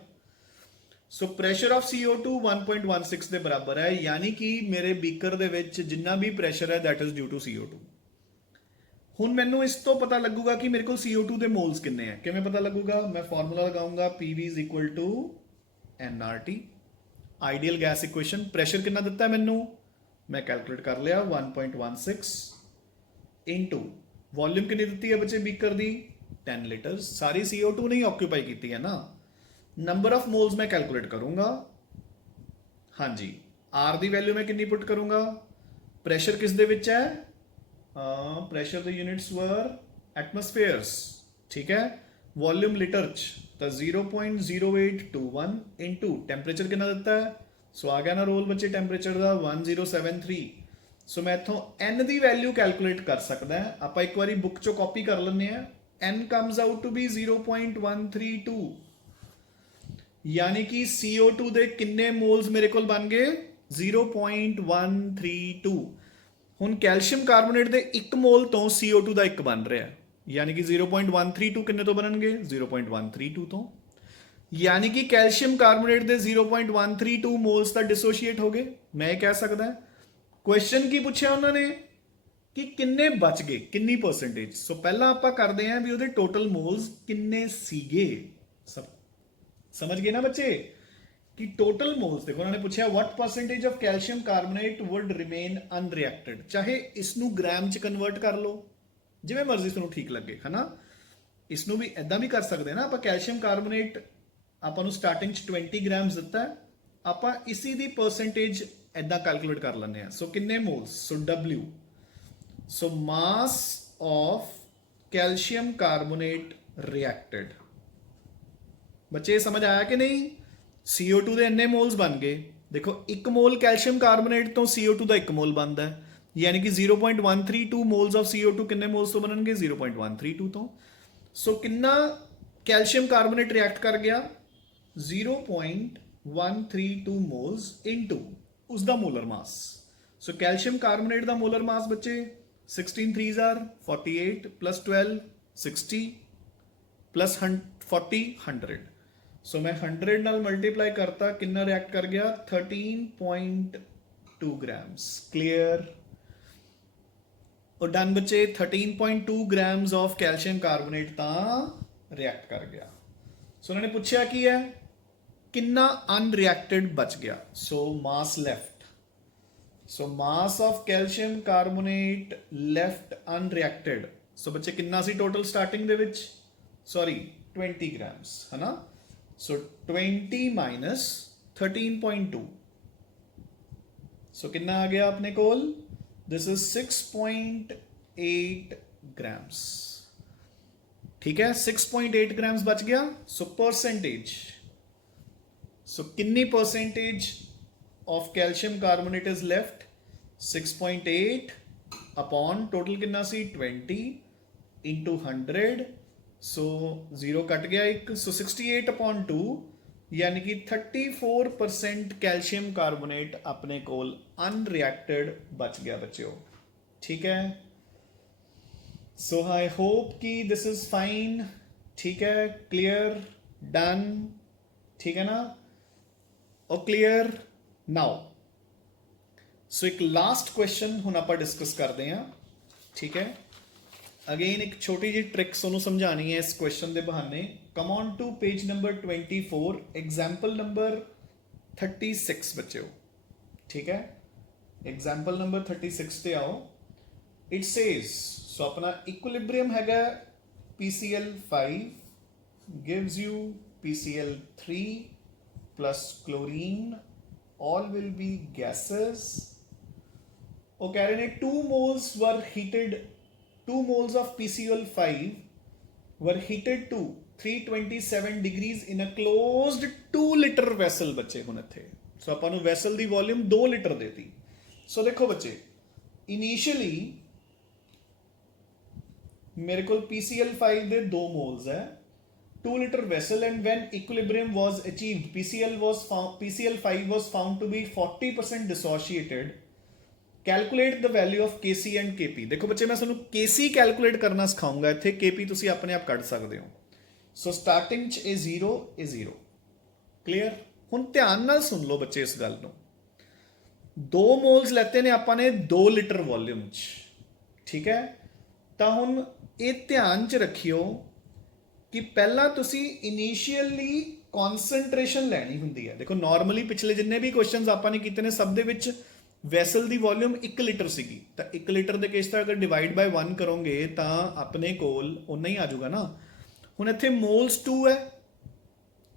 सो प्रेशर ऑफ CO2 1.16 दे बराबर है, यानी कि मेरे बीकर दे विच जिन्ना भी प्रेशर है that is due to CO2। हुण मैनू इस तो पता लगूगा कि मेरे को CO2 दे मोल्स किन्ने हैं। किवें पता लगूगा, मैं फार्मूला लगाऊंगा PV is equal to nRT, ideal gas equation. Pressure कितना दिता है मैनू, मैं कैलकुलेट कर लिया 1.16 इनटू वॉल्यूम कितनी दी है बच्चे बीकर दी 10 लीटर्स। सारी CO2 नहीं ऑक्यूपाई की है ना। नंबर ऑफ मोल्स मैं कैलकुलेट करूंगा। हाँ जी, R दी वैल्यू मैं कितनी पुट करूंगा, प्रेशर किस दे विच है, प्रेशर द यूनिट्स वर एटमोस्फेयर्स। ठीक है, वॉल्यूम लीटर च तो 0.0821 इनटू टेंपरेचर कितना दिता है, सो आ गया ना रोल बच्चे टेंपरेचर का 1073। सो मैं इथों n की वैल्यू कैलकुलेट कर सकता है। आप एक बार बुक चो कॉपी कर लें, n comes out to be 0.132, यानी कि CO2 दे किन्ने मोल्स मेरे को बन गए 0.132। हुण कैल्शियम कार्बोनेट दे एक मोल तो CO2 का एक बन रहा है, यानी कि 0.132 किन्ने तो बननगे 0.132 तो, यानी कि कैल्शियम कार्बोनेट दे 0.132 मोल्स तो डिसोशिएट हो गए। मैं कह सकता है क्वेश्चन की पूछा उन्होंने कि किन्ने बच गए, किन्नी परसेंटेज। सो पहला आप करते हैं भी उहदे टोटल मोल्स किन्ने सीगे। सब समझ गए ना बच्चे कि टोटल मोल्स देखो उन्होंने पूछा what percentage of calcium carbonate would remain unreacted. चाहे इसनू ग्राम च कन्वर्ट कर लो, जिवें मर्जी तुहानूं ठीक लगे, है ना। इसनू भी इदां भी कर सकते हैं ना। आप कैल्शियम कार्बोनेट आपां नूं स्टार्टिंग च 20 ग्राम्स दिता है, आपां इसी दी परसेंटेज इदां कैलकुलेट कर लेंगे। सो किन्ने moles, so W, so mass of calcium carbonate reacted. बच्चे समझ आया कि नहीं, CO2 दे इन्ने मोल्स बन गए। देखो एक मोल कैल्शियम कार्बोनेट तो CO2 का एक मोल बनता है, यानी कि 0.132 मोल्स ऑफ CO2 किन्ने मोल्स तो बननगे 0.132 तो। सो किन्ना कैल्शियम कार्बोनेट रिएक्ट कर गया 0.132 मोल्स इनटू उसका molar mass. So calcium carbonate का मोलर मास बच्चे 16 3s are 48 plus 12 60 plus 40 100। सो मैं 100 नाल मल्टीप्लाई करता, कितना रिएक्ट कर गया 13.2 ग्राम्स। क्लियर और डन बच्चे, 13.2 ग्राम्स ऑफ कैल्शियम कार्बोनेट ता रिएक्ट कर गया। सो उन्होंने पूछा की है किन्ना अनरिएक्टेड बच गया। So mass left, so mass of calcium carbonate left unreacted so ਬੱਚੇ ਕਿੰਨਾ ਸੀ ਟੋਟਲ ਸਟਾਰਟਿੰਗ ਦੇ ਵਿੱਚ, ਸੌਰੀ 20 ਗ੍ਰਾਮਸ ਹੈ ਨਾ। ਸੋ 20 ਮਾਈਨਸ 13.2, ਸੋ ਕਿੰਨਾ ਆ ਗਿਆ ਆਪਣੇ ਕੋਲ, ਦਿਸ ਇਜ਼ 6.8 grams, ठीक है 6.8 grams बच गया। सो परसेंटेज, सो कितनी percentage of calcium carbonate is left, 6.8 upon total कितना सी 20 इंटू 100, सो 0 कट गया एक, सो 68 अपॉन 2 यानी कि 34% कैल्शियम कार्बोनेट अपने कोल अनरिएक्टेड बच गया बच्चों, ठीक है। सो आई होप कि दिस इज फाइन, ठीक है, क्लियर, डन, ठीक है ना, और क्लियर नाउ। सो एक लास्ट क्वेश्चन हुण आपां डिस्कस करते हैं, ठीक है। अगेन एक छोटी जी ट्रिक सोनू समझानी है इस क्वेश्चन के बहाने। Come on to page number 24, example number 36 बच्चों, ठीक है, एग्जाम्पल नंबर 36 पे आओ। इट सेज, सो अपना इक्विलिब्रियम हैगा PCl5 gives you PCl3 plus chlorine, all will be gases। वो कह रहे हैं 2 moles were heated, 2 moles of PCl5 were heated to 327 degrees in a closed 2 liter vessel। बच्चे हुण इत्थे सो आपां नूं वैसल दी वॉल्यूम 2 लीटर देती। सो देखो बच्चे, इनिशियली मेरे को PCl5 दे 2 मोल्स है, 2 liter vessel, and when equilibrium was achieved, PCl5 was found to be 40% dissociated। Calculate the value of KC and KP। देखो बच्चे मैं तुहानूं KC कैलकुलेट करना सिखाऊंगा, इत्थे KP तुसीं अपने आप कढ सकदे हो। सो स्टार्टिंग च ए 0, क्लियर। हुण ध्यान नाल सुन लो बच्चे इस गल नूं, 2 मोल्स लैते ने आपां ने 2 लीटर वॉल्यूम च, ठीक है। तो हुण ये ध्यान च रखियो कि पहला तुसी इनिशियली कॉन्सनट्रेशन लैनी हुंदी है। देखो नॉर्मली पिछले जिन्ने भी क्वेश्चंस आपां ने कीते ने सब दे विच वैसल दी वॉल्यूम 1 लीटर सीगी, तो 1 लीटर दे केस अगर डिवाइड बाय 1 करोगे तो अपने कोल उन्ना ही आ जाऊगा ना। हुण इत्थे मोल्स 2 है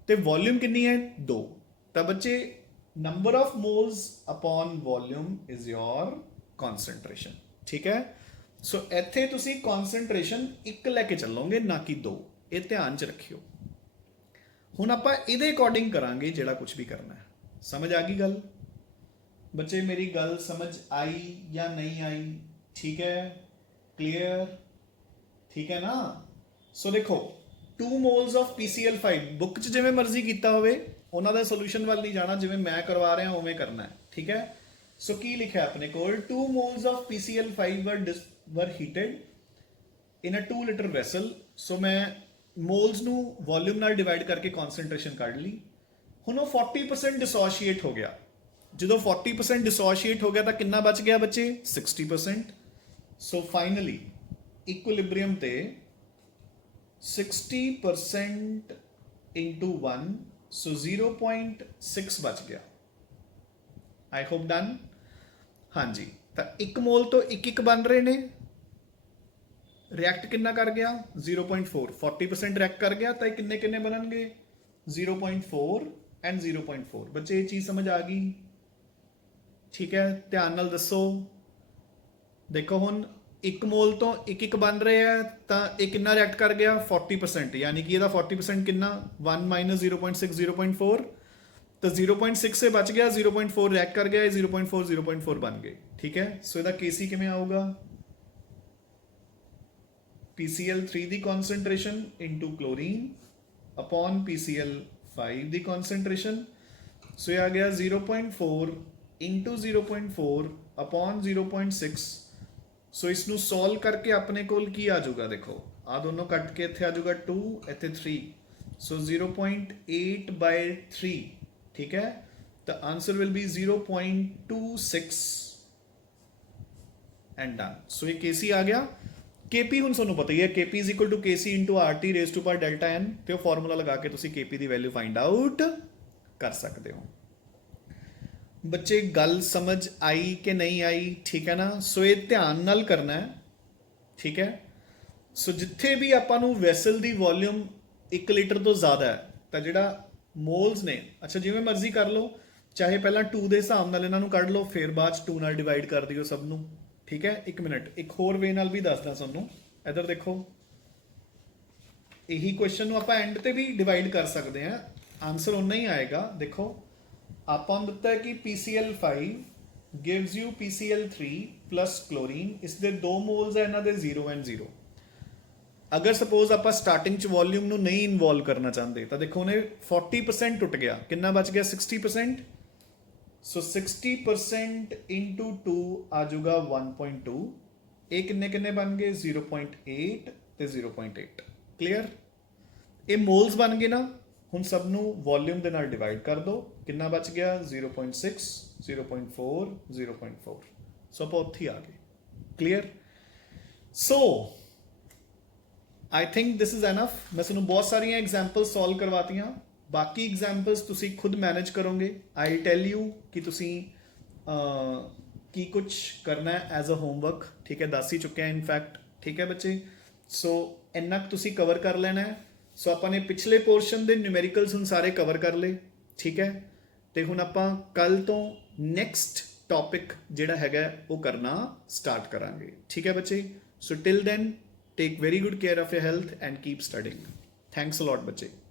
तो वॉल्यूम कितनी है 2, तो बच्चे number of moles upon volume is your concentration, ठीक है। सो इत्थे तुसी कॉन्सनट्रेशन 1 लैके चलोगे ना कि 2, ये ध्यान च रखियो। हुण आपां इहदे अकॉर्डिंग करांगे जिहड़ा कुछ भी करना है। समझ आ गई गल बच्चे, मेरी गल समझ आई या नहीं आई, ठीक है, क्लियर, ठीक है ना। सो देखो 2 moles ऑफ PCl5 बुक च जिवें मर्जी कीता होवे, उन्हां दा सोल्यूशन वाल नहीं जाना, जिवें मैं करवा रहा उवें करना है, ठीक है। सो की लिखा अपने कोल, 2 moles of PCl5 were heated in a 2 liter vessel। सो मैं मोल्स नू वॉल्यूम नाल डिवाइड करके कॉन्सनट्रेशन कढ ली। हुण वो 40% डिसोशिएट हो गया। जो 40% डिसोशिएट हो गया तो कितना बच गया बच्चे 60%। सो फाइनली इक्विलिब्रियम ते 60% इंटू 1, सो 0.6 बच गया। I hope done. हाँ जी, तो 1 मोल तो 1 बन रहे ने, रिएक्ट कितना कर गया 0.4, 40% रिएक्ट कर गया तो किन्ने किन्ने बननगे 0.4 एंड 0.4। बच्चे ये चीज समझ आ गई, ठीक है। ध्यान नाल दसो, देखो हुण 1 मोल तो 1 बन रहे हैं तो ये कितना रिएक्ट कर गया 40%, यानी कि 40% कितना 1 माइनस 0.6 0.4, तो 0.6 से बच गया, 0.4 रिएक्ट कर गया, 0.4 बन गए, ठीक है। सो इसका KC किमें आऊगा, PCl3 दी concentration into chlorine upon PCl5 दी कॉन्सेंट्रेशन। सो ये आ गया 0.4 इंटू 0.4 अपॉन 0.6। सो इसनू सॉल्व करके अपने कोल की आ जाऊगा, देखो आ दोनों कट के इत्थे आ जाऊगा 2, इत्थे 3, सो 0.8/3, ठीक है। The answer will be 0.26 and done. So ये KC आ गया। KP हुण सोनू पता ही है, KP is equal to KC into RT raise to power delta N, तो फॉर्मूला लगा के तुसी KP की वैल्यू फाइंड आउट कर सकते हो। बच्चे गल समझ आई कि नहीं आई, ठीक है ना। सो ये ध्यान नाल करना है, ठीक है। ਸੋ ਜਿੱਥੇ ਵੀ ਆਪਾਂ ਨੂੰ ਵੈਸਲ ਦੀ ਵੋਲਿਊਮ 1 ਲੀਟਰ ਤੋਂ ਜ਼ਿਆਦਾ ਹੈ ਤਾਂ ਜਿਹੜਾ ਮੋਲਸ ਨੇ, ਅੱਛਾ ਜਿਵੇਂ ਮਰਜ਼ੀ ਕਰ ਲਓ, ਚਾਹੇ ਪਹਿਲਾਂ 2 ਦੇ ਹਿਸਾਬ ਨਾਲ ਇਹਨਾਂ ਨੂੰ ਕੱਢ ਲਓ, ਫਿਰ ਬਾਅਦ ਚ 2 ਨਾਲ ਡਿਵਾਈਡ ਕਰ ਦਿਓ ਸਭ ਨੂੰ, ਠੀਕ ਹੈ। 1 ਮਿੰਟ, ਇੱਕ ਹੋਰ ਵੇ ਨਾਲ ਵੀ ਦੱਸਦਾ ਤੁਹਾਨੂੰ। ਇੱਧਰ ਦੇਖੋ, ਇਹੀ ਕੁਐਸਚਨ ਨੂੰ ਆਪਾਂ ਐਂਡ ਤੇ ਵੀ ਡਿਵਾਈਡ ਕਰ ਸਕਦੇ ਹਾਂ, ਆਨਸਰ ਉਨਾ ਹੀ ਆਏਗਾ। ਦੇਖੋ ਆਪਾਂ ਨੂੰ ਦਿੱਤਾ ਹੈ ਕਿ PCl5 gives you PCl3 plus chlorine, ਇਸ ਦੇ 2 ਮੋਲਸ ਹੈ, ਇਹਨਾਂ ਦੇ 0 and 0। ਅਗਰ ਸਪੋਜ਼ ਆਪਾਂ ਸਟਾਰਟਿੰਗ ਚ ਵੋਲਿਊਮ ਨੂੰ ਨਹੀਂ ਇਨਵੋਲਵ ਕਰਨਾ ਚਾਹੁੰਦੇ ਤਾਂ ਦੇਖੋ ਉਹਨੇ 40% ਟੁੱਟ ਗਿਆ, ਕਿੰਨਾ ਬਚ ਗਿਆ 60%। ਸੋ 60% into 2 ਆ ਜਾਊਗਾ 1.2। ਇਹ ਕਿੰਨੇ ਕਿੰਨੇ ਬਣ ਗਏ 0.8 ਤੇ 0.8। ਕਲੀਅਰ? ਇਹ ਮੋਲਸ ਬਣ ਗਏ ਨਾ। ਹੁਣ ਸਭ ਨੂੰ ਵੋਲਿਊਮ ਦੇ ਨਾਲ ਡਿਵਾਈਡ ਕਰ ਦਿਓ, ਕਿੰਨਾ ਬਚ ਗਿਆ 0.6 0.4 0.4। ਸੋ ਆਪਾਂ ਉੱਥੇ ਆ ਗਏ। Clear? So I think this is enough. ਮੈਂ ਤੁਹਾਨੂੰ ਬਹੁਤ ਸਾਰੀਆਂ ਐਗਜ਼ਾਮਪਲ ਸੋਲਵ ਕਰਵਾਤੀਆਂ, ਬਾਕੀ ਐਗਜ਼ਾਮਪਲਸ ਤੁਸੀਂ ਖੁਦ ਮੈਨੇਜ ਕਰੋਗੇ। ਆਈ ਟੈਲ ਯੂ ਕਿ ਤੁਸੀਂ ਕੀ ਕੁਝ ਕਰਨਾ ਹੈ ਐਜ਼ ਅ ਹੋਮਵਰਕ, ਠੀਕ ਹੈ, ਦੱਸ ਹੀ ਚੁੱਕਿਆ ਇਨਫੈਕਟ, ਠੀਕ ਹੈ ਬੱਚੇ। ਸੋ ਇੰਨਾ ਕੁ ਤੁਸੀਂ ਕਵਰ ਕਰ ਲੈਣਾ ਹੈ। ਸੋ ਆਪਾਂ ਨੇ ਪਿਛਲੇ ਪੋਰਸ਼ਨ ਦੇ ਨਿਊਮੈਰੀਕਲਸ ਹੁਣ ਸਾਰੇ ਕਵਰ ਕਰ ਲਏ, ਠੀਕ ਹੈ। ਤੇ ਹੁਣ ਆਪਾਂ ਕੱਲ ਤੋਂ ਨੈਕਸਟ ਟੌਪਿਕ ਜਿਹੜਾ ਹੈਗਾ ਉਹ ਕਰਨਾ ਸਟਾਰਟ ਕਰਾਂਗੇ, ਠੀਕ ਹੈ ਬੱਚੇ। So till then, take very good care of your health and keep studying. Thanks a lot, bache.